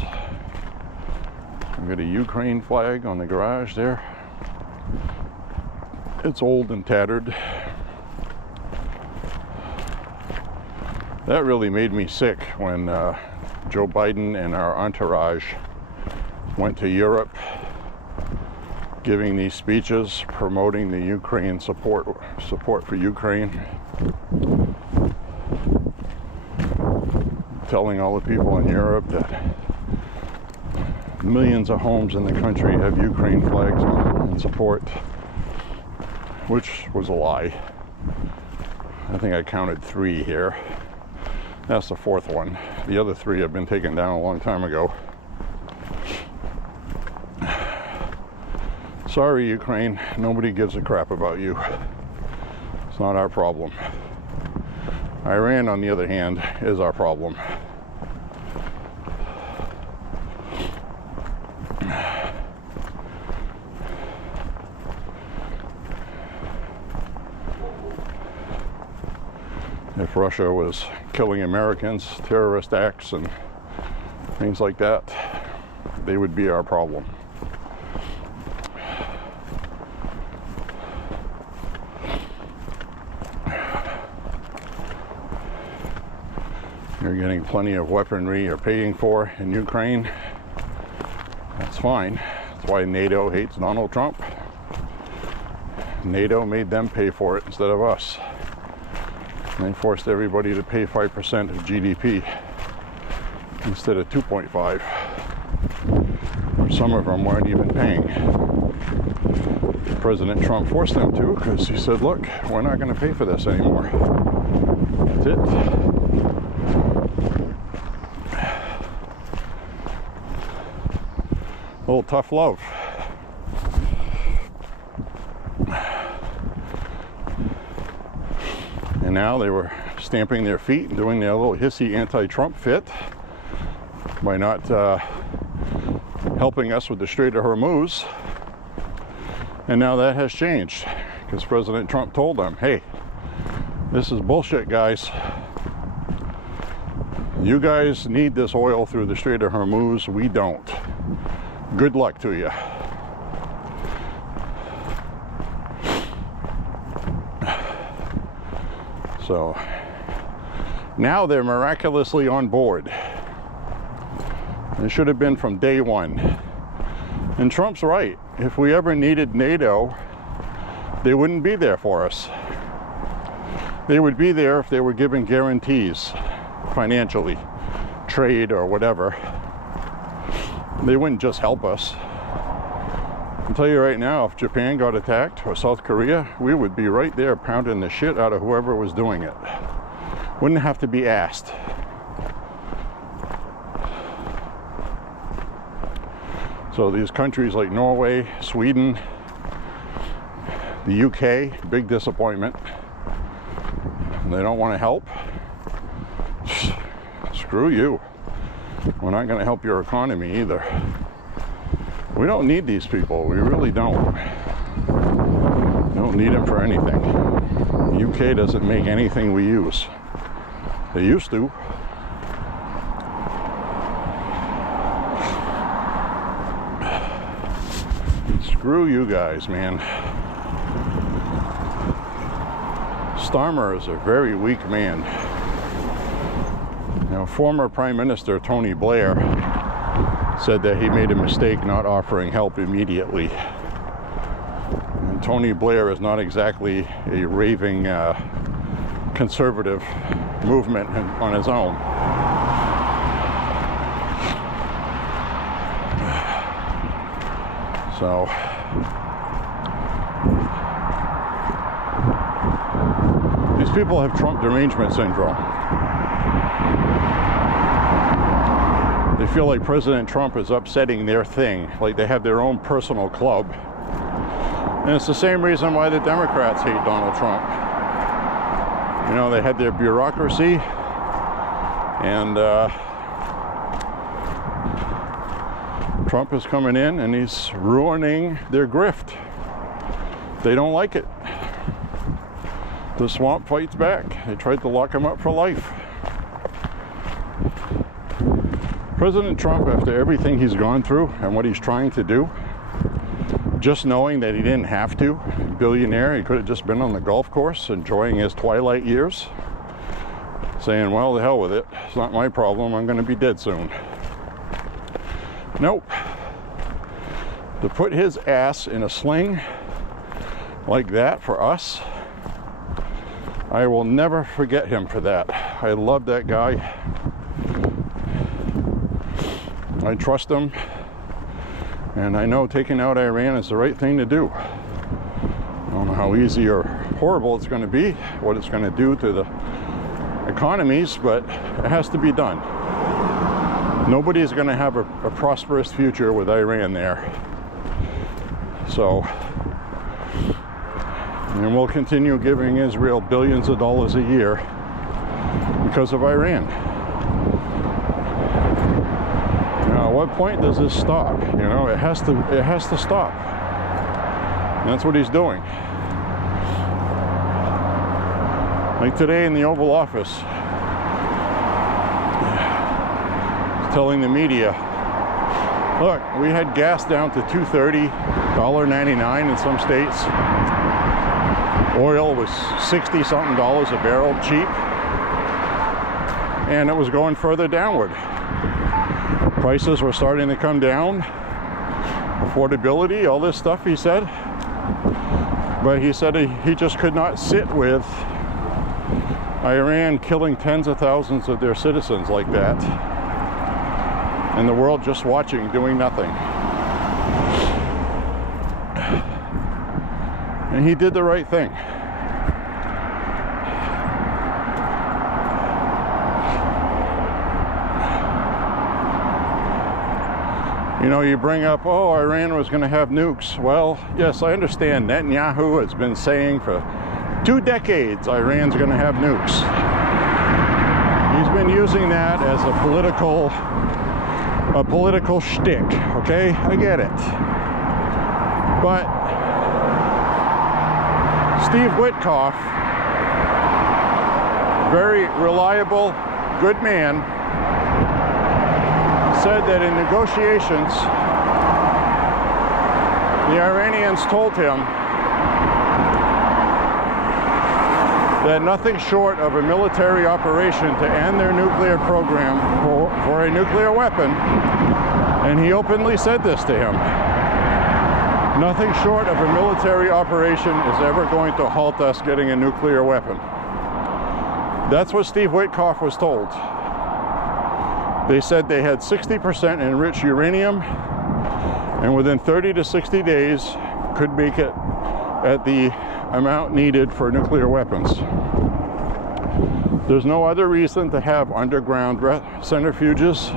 I've got a Ukraine flag on the garage there. It's old and tattered. That really made me sick when Joe Biden and our entourage went to Europe giving these speeches promoting the Ukraine support for Ukraine. Telling all the people in Europe that millions of homes in the country have Ukraine flags on in support, which was a lie. I think I counted 3 here. That's the 4th one. The other 3 have been taken down a long time ago. Sorry, Ukraine. Nobody gives a crap about you. It's not our problem. Iran, on the other hand, is our problem. If Russia was killing Americans, terrorist acts and things like that, they would be our problem. You're getting plenty of weaponry you're paying for in Ukraine. That's fine. That's why NATO hates Donald Trump. NATO made them pay for it instead of us. And they forced everybody to pay 5% of GDP instead of 2.5. Or some of them weren't even paying. President Trump forced them to because he said, look, we're not going to pay for this anymore. That's it. A little tough love. And now they were stamping their feet and doing their little hissy anti-Trump fit by not helping us with the Strait of Hormuz. And now that has changed because President Trump told them, hey, this is bullshit, guys. You guys need this oil through the Strait of Hormuz. We don't. Good luck to you. So now they're miraculously on board. It should have been from day one. And Trump's right. If we ever needed NATO, they wouldn't be there for us. They would be there if they were given guarantees financially. trade or whatever. They wouldn't just help us. I'll tell you right now, if Japan got attacked or South Korea, we would be right there pounding the shit out of whoever was doing it. Wouldn't have to be asked. So these countries like Norway, Sweden, the UK, big disappointment. They don't want to help. Screw you. We're not going to help your economy either. We don't need these people. We really don't. We don't need them for anything. The UK doesn't make anything we use. They used to. Screw you guys, man. Starmer is a very weak man. Now, former Prime Minister Tony Blair said that he made a mistake not offering help immediately. And Tony Blair is not exactly a raving conservative movement on his own. So these people have Trump derangement syndrome. They feel like President Trump is upsetting their thing, like they have their own personal club. And it's the same reason why the Democrats hate Donald Trump. You know, they had their bureaucracy, and Trump is coming in and he's ruining their grift. They don't like it. The swamp fights back. They tried to lock him up for life. President Trump, after everything he's gone through and what he's trying to do, just knowing that he didn't have to, billionaire, he could have just been on the golf course enjoying his twilight years, saying, well, the hell with it, it's not my problem, I'm going to be dead soon. Nope. To put his ass in a sling like that for us, I will never forget him for that. I love that guy. I trust him, and I know taking out Iran is the right thing to do. I don't know how easy or horrible it's going to be, what it's going to do to the economies, but it has to be done. Nobody's going to have a prosperous future with Iran there. So, and we'll continue giving Israel billions of dollars a year because of Iran. At what point does this stop? You know, it has to stop. And that's what he's doing. Like today in the Oval Office, he's telling the media, look, we had gas down to $2.30, $1.99 in some states. Oil was 60-something dollars a barrel, cheap. And it was going further downward. Prices were starting to come down, affordability, all this stuff, he said. But he said he just could not sit with Iran killing tens of thousands of their citizens like that, and the world just watching, doing nothing. And he did the right thing. You know, you bring up, oh, Iran was going to have nukes. Well, yes, I understand. Netanyahu has been saying for 2 decades Iran's going to have nukes. He's been using that as a political shtick, okay? I get it. But Steve Witkoff, very reliable, good man, said that in negotiations, the Iranians told him that nothing short of a military operation to end their nuclear program for a nuclear weapon, and he openly said this to him, nothing short of a military operation is ever going to halt us getting a nuclear weapon. That's what Steve Witkoff was told. They said they had 60% enriched uranium, and within 30 to 60 days could make it at the amount needed for nuclear weapons. There's no other reason to have underground centrifuges.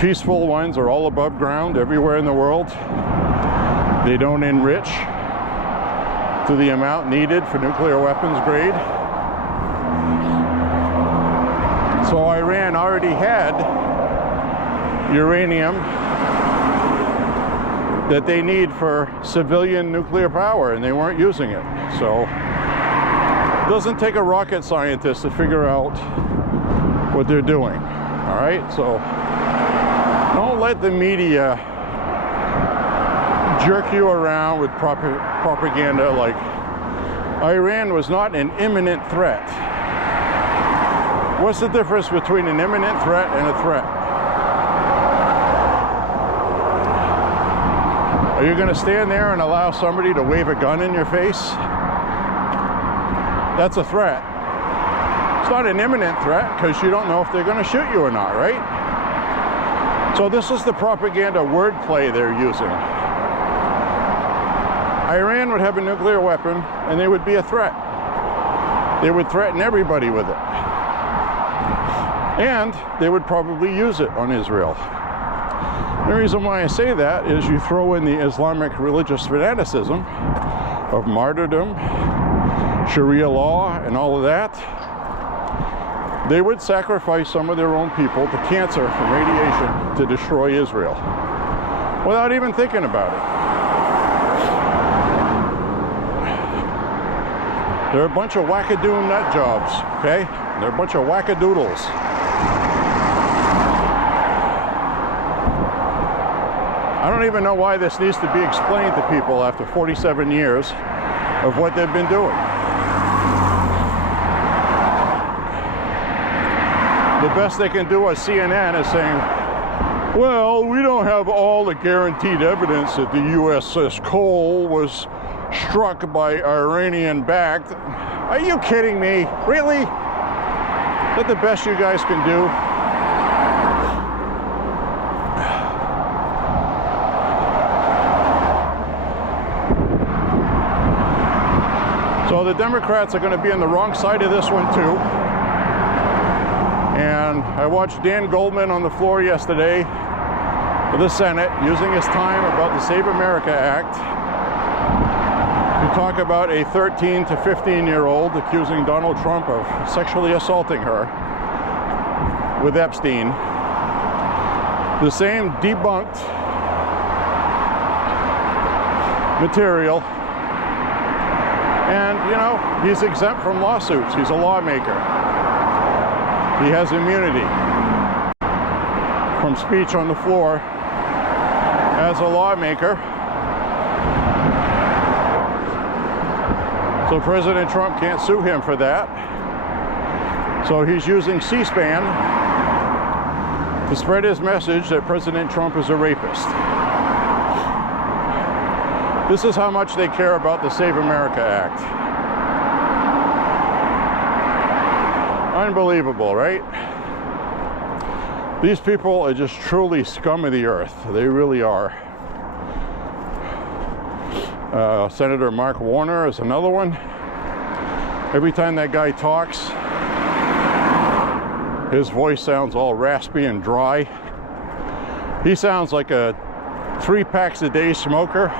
Peaceful ones are all above ground everywhere in the world. They don't enrich to the amount needed for nuclear weapons grade. So Iran already had uranium that they need for civilian nuclear power, and they weren't using it. So it doesn't take a rocket scientist to figure out what they're doing. All right, so don't let the media jerk you around with propaganda like Iran was not an imminent threat. What's the difference between an imminent threat and a threat? Are you going to stand there and allow somebody to wave a gun in your face? That's a threat. It's not an imminent threat because you don't know if they're going to shoot you or not, right? So this is the propaganda wordplay they're using. Iran would have a nuclear weapon and they would be a threat. They would threaten everybody with it. And they would probably use it on Israel. The reason why I say that is you throw in the Islamic religious fanaticism of martyrdom, Sharia law, and all of that. They would sacrifice some of their own people to cancer from radiation to destroy Israel without even thinking about it. They're a bunch of wackadoo nut jobs, okay? They're a bunch of wackadoodles. I don't even know why this needs to be explained to people after 47 years of what they've been doing. The best they can do on CNN is saying, well, we don't have all the guaranteed evidence that the USS Cole was struck by Iranian-backed. Are you kidding me? Really? Is that the best you guys can do? So the Democrats are going to be on the wrong side of this one too. And I watched Dan Goldman on the floor yesterday of the Senate using his time about the Save America Act to talk about a 13 to 15-year-old accusing Donald Trump of sexually assaulting her with Epstein. The same debunked material. And, you know, he's exempt from lawsuits. He's a lawmaker. He has immunity from speech on the floor as a lawmaker. So President Trump can't sue him for that. So he's using C-SPAN to spread his message that President Trump is a rapist. This is how much they care about the Save America Act. Unbelievable, right? These people are just truly scum of the earth. They really are. Senator Mark Warner is another one. Every time that guy talks, his voice sounds all raspy and dry. He sounds like a 3 packs a day smoker.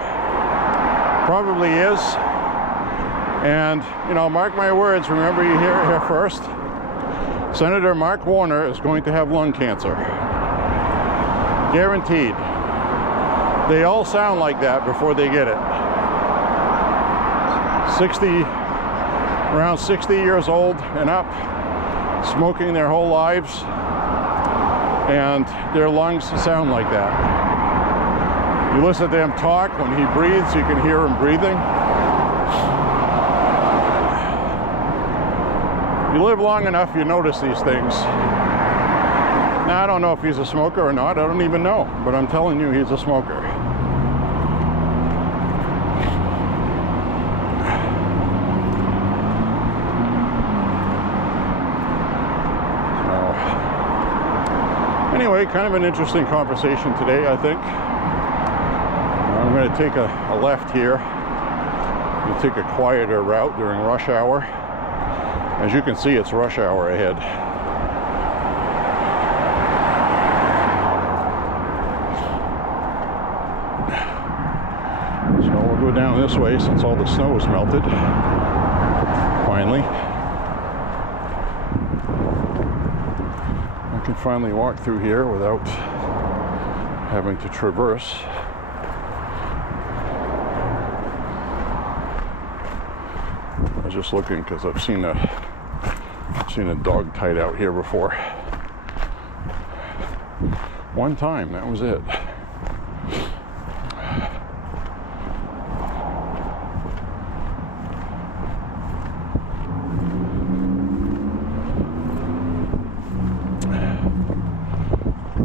Probably is. And, you know, mark my words, remember you hear it here first. Senator Mark Warner is going to have lung cancer. Guaranteed. They all sound like that before they get it. Around 60 years old and up, smoking their whole lives, and their lungs sound like that. You listen to him talk, when he breathes, you can hear him breathing. You live long enough, you notice these things. Now, I don't know if he's a smoker or not, I don't even know, but I'm telling you, he's a smoker. Anyway, kind of an interesting conversation today, I think. I'm going to take a left here and take a quieter route during rush hour. As you can see, it's rush hour ahead. So we'll go down this way since all the snow is melted. Finally. I can finally walk through here without having to traverse. I was just looking because I've seen a dog tied out here before. One time, that was it.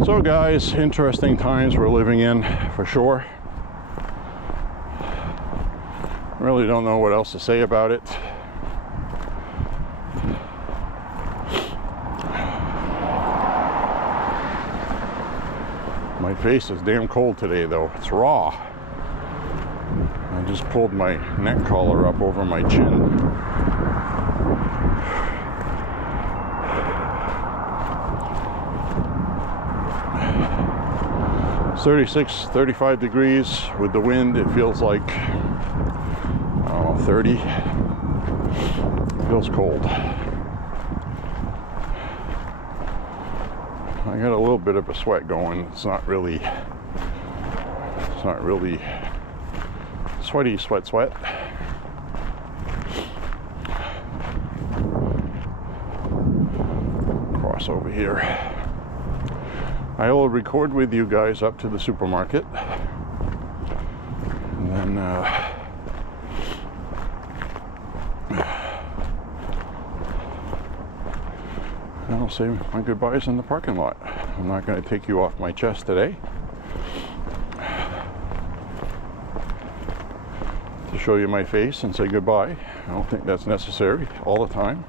So guys, interesting times we're living in, for sure. Really don't know what else to say about it. My face is damn cold today though, it's raw. I just pulled my neck collar up over my chin. 36, 35 degrees with the wind. It feels like 30. It feels cold. I got a little bit of a sweat going. It's not really sweaty sweat. Cross over here. I will record with you guys up to the supermarket, and then I'll say my goodbyes in the parking lot. I'm not going to take you off my chest today to show you my face and say goodbye. I don't think that's necessary all the time.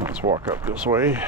Let's walk up this way.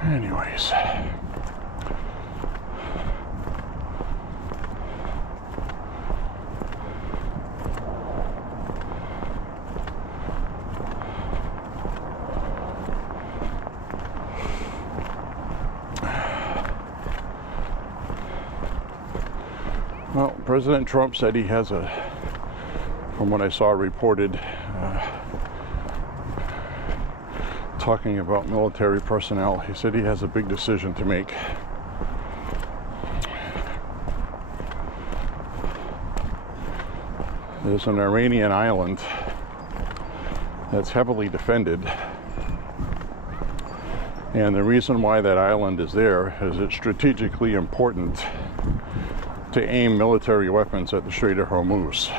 Anyways, well, President Trump said he has from what I saw reported, talking about military personnel, he said he has a big decision to make. There's an Iranian island that's heavily defended, and the reason why that island is there is it's strategically important to aim military weapons at the Strait of Hormuz.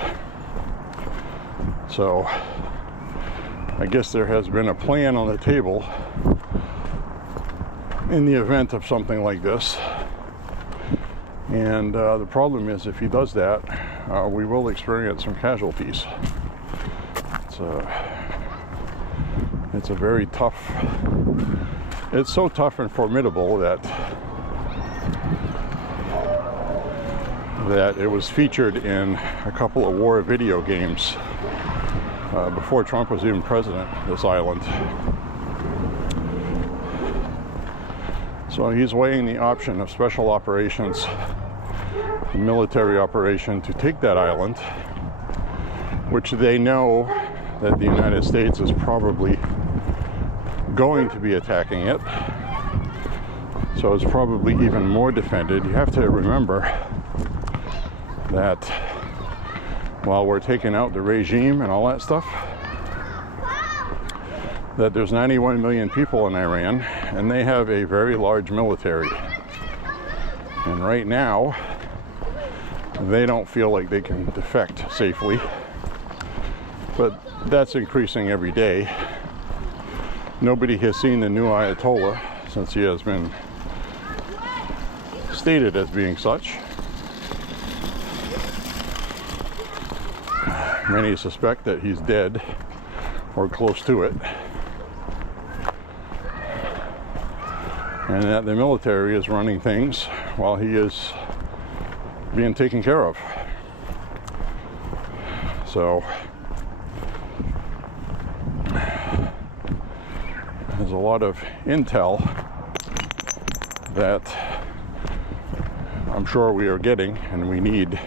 So I guess there has been a plan on the table in the event of something like this. And the problem is, if he does that, we will experience some casualties. It's a very tough, it's so tough and formidable that it was featured in a couple of war video games before Trump was even president, this island. So he's weighing the option of special operations, a military operation to take that island, which they know that the United States is probably going to be attacking it. So it's probably even more defended. You have to remember that while we're taking out the regime and all that stuff, that there's 91 million people in Iran and they have a very large military. And right now, they don't feel like they can defect safely. But that's increasing every day. Nobody has seen the new Ayatollah since he has been stated as being such. Many suspect that he's dead or close to it, and that the military is running things while he is being taken care of. So there's a lot of intel that I'm sure we are getting and we need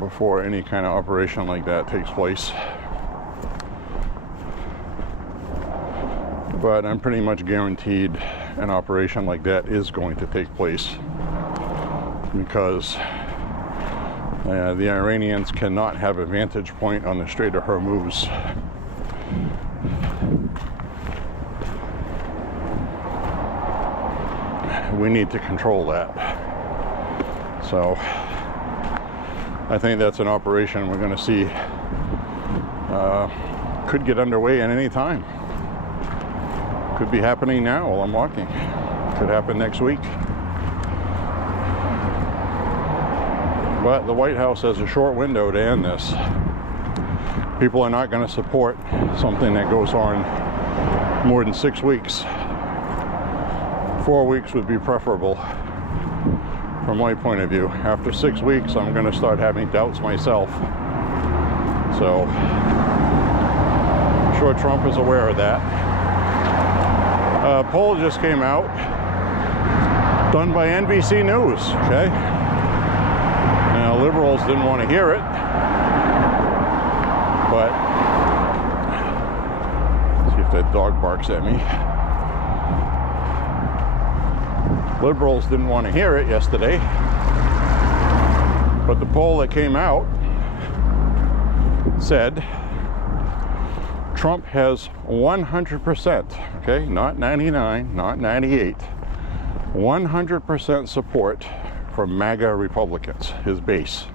before any kind of operation like that takes place. But I'm pretty much guaranteed an operation like that is going to take place, because the Iranians cannot have a vantage point on the Strait of Hormuz. We need to control that. So I think that's an operation we're going to see could get underway at any time. Could be happening now while I'm walking. Could happen next week. But the White House has a short window to end this. People are not going to support something that goes on more than 6 weeks. 4 weeks would be preferable from my point of view. After 6 weeks, I'm going to start having doubts myself. So I'm sure Trump is aware of that. A poll just came out, done by NBC News, okay? Now, liberals didn't want to hear it, but let's see if that dog barks at me. Liberals didn't want to hear it yesterday, but the poll that came out said Trump has 100%, okay, not 99, not 98, 100% support from MAGA Republicans, his base.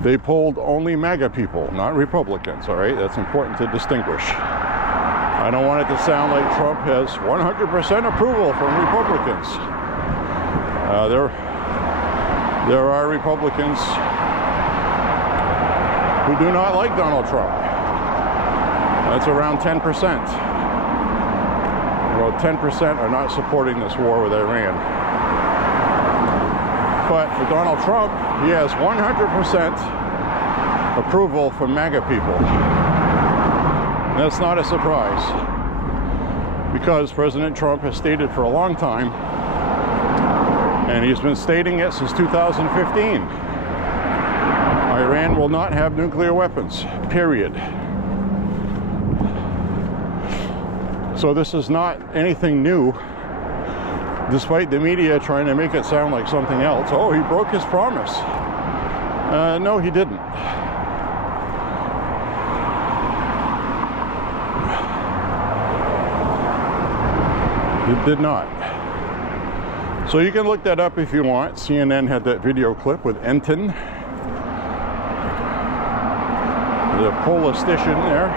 They polled only MAGA people, not Republicans, all right? That's important to distinguish. I don't want it to sound like Trump has 100% approval from Republicans. There are Republicans who do not like Donald Trump. That's around 10%. Well, 10% are not supporting this war with Iran. But for Donald Trump, he has 100% approval from MAGA people. That's not a surprise, because President Trump has stated for a long time, and he's been stating it since 2015, Iran will not have nuclear weapons, period. So this is not anything new, despite the media trying to make it sound like something else. Oh, he broke his promise. No, he didn't. It did not. So you can look that up if you want. CNN had that video clip with Enton, the politician there.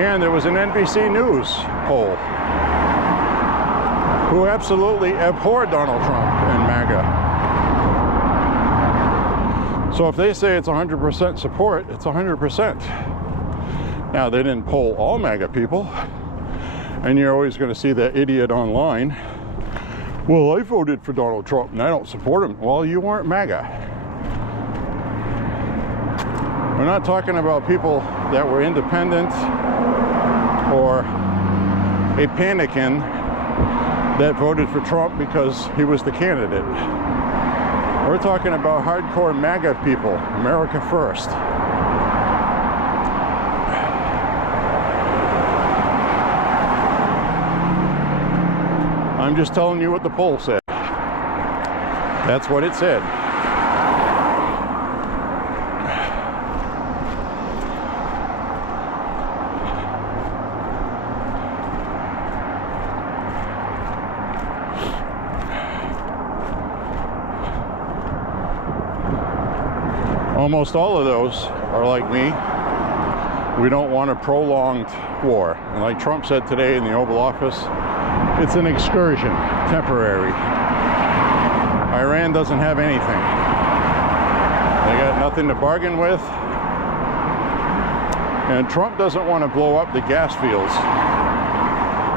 And there was an NBC News poll who absolutely abhorred Donald Trump and MAGA. So if they say it's 100% support, it's 100%. Now, they didn't poll all MAGA people. And you're always going to see that idiot online. Well, I voted for Donald Trump and I don't support him. Well, you weren't MAGA. We're not talking about people that were independent or a panikin that voted for Trump because he was the candidate. We're talking about hardcore MAGA people, America first. I'm just telling you what the poll said. That's what it said. Almost all of those are like me. We don't want a prolonged war. And like Trump said today in the Oval Office, it's an excursion, temporary. Iran doesn't have anything. They got nothing to bargain with. And Trump doesn't want to blow up the gas fields.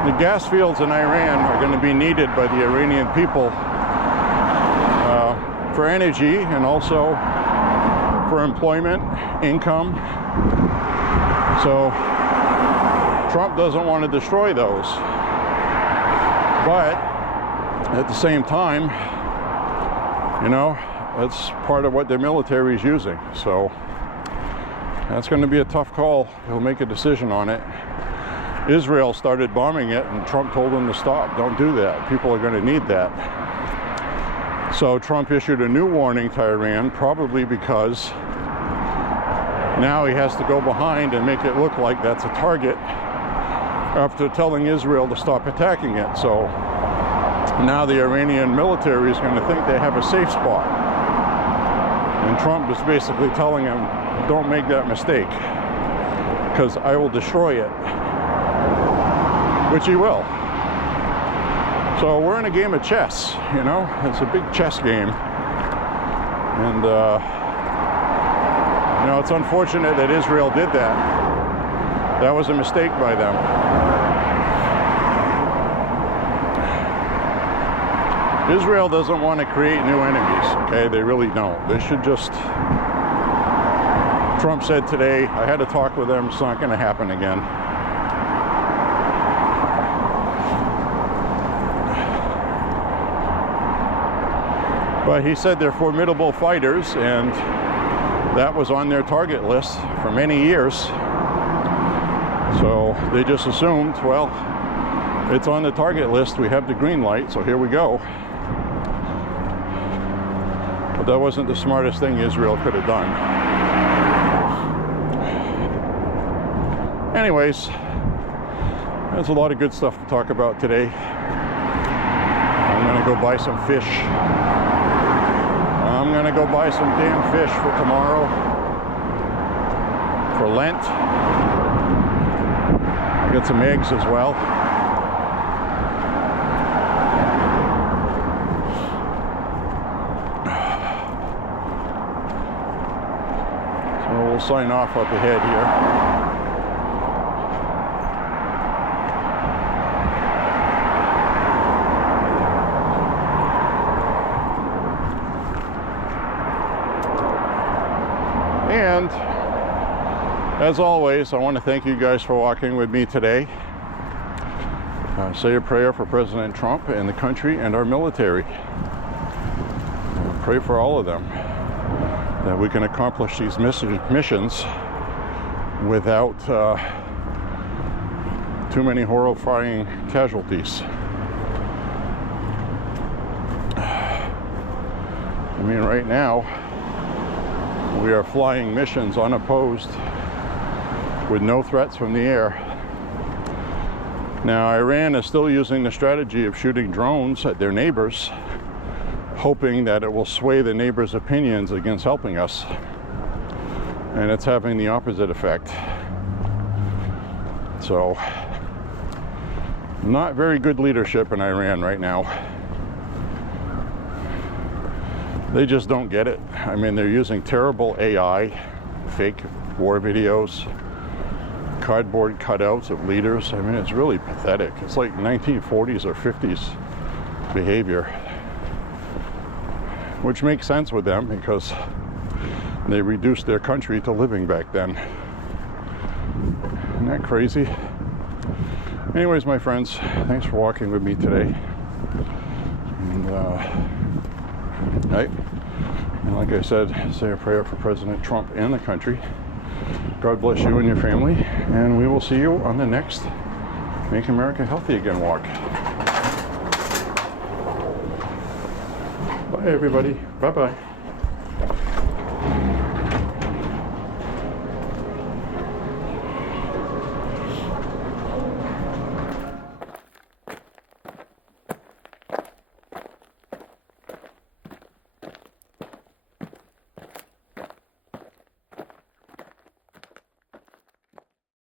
The gas fields in Iran are going to be needed by the Iranian people for energy and also for employment, income. So Trump doesn't want to destroy those. But at the same time, you know, that's part of what their military is using. So that's going to be a tough call. He'll make a decision on it. Israel started bombing it and Trump told them to stop. Don't do that. People are going to need that. So Trump issued a new warning to Iran, probably because now he has to go behind and make it look like that's a target after telling Israel to stop attacking it. So now the Iranian military is going to think they have a safe spot. And Trump is basically telling them, don't make that mistake, because I will destroy it. Which he will. So we're in a game of chess, you know? It's a big chess game. And, you know, it's unfortunate that Israel did that. That was a mistake by them. Israel doesn't want to create new enemies, okay? They really don't. They should just... Trump said today, I had a talk with them, it's not going to happen again. But he said they're formidable fighters, and that was on their target list for many years. So they just assumed, well, it's on the target list, we have the green light, so here we go. But that wasn't the smartest thing Israel could have done. Anyways, there's a lot of good stuff to talk about today. I'm gonna go buy some fish. I'm gonna go buy some damn fish for tomorrow, for Lent. I got some eggs as well. So we'll sign off up ahead here. And as always, I want to thank you guys for walking with me today. Say a prayer for President Trump and the country and our military. Pray for all of them, that we can accomplish these missions without too many horrifying casualties. I mean, right now, we are flying missions unopposed with no threats from the air. Now, Iran is still using the strategy of shooting drones at their neighbors, hoping that it will sway the neighbors' opinions against helping us. And it's having the opposite effect. So, not very good leadership in Iran right now. They just don't get it. I mean, they're using terrible AI, fake war videos, cardboard cutouts of leaders. I mean, it's really pathetic. It's like 1940s or 50s behavior, which makes sense with them because they reduced their country to living back then. Isn't that crazy? Anyways, my friends, thanks for walking with me today. And, and like I said, say a prayer for President Trump and the country. God bless you and your family, and we will see you on the next Make America Healthy Again walk. Bye, everybody. Bye-bye.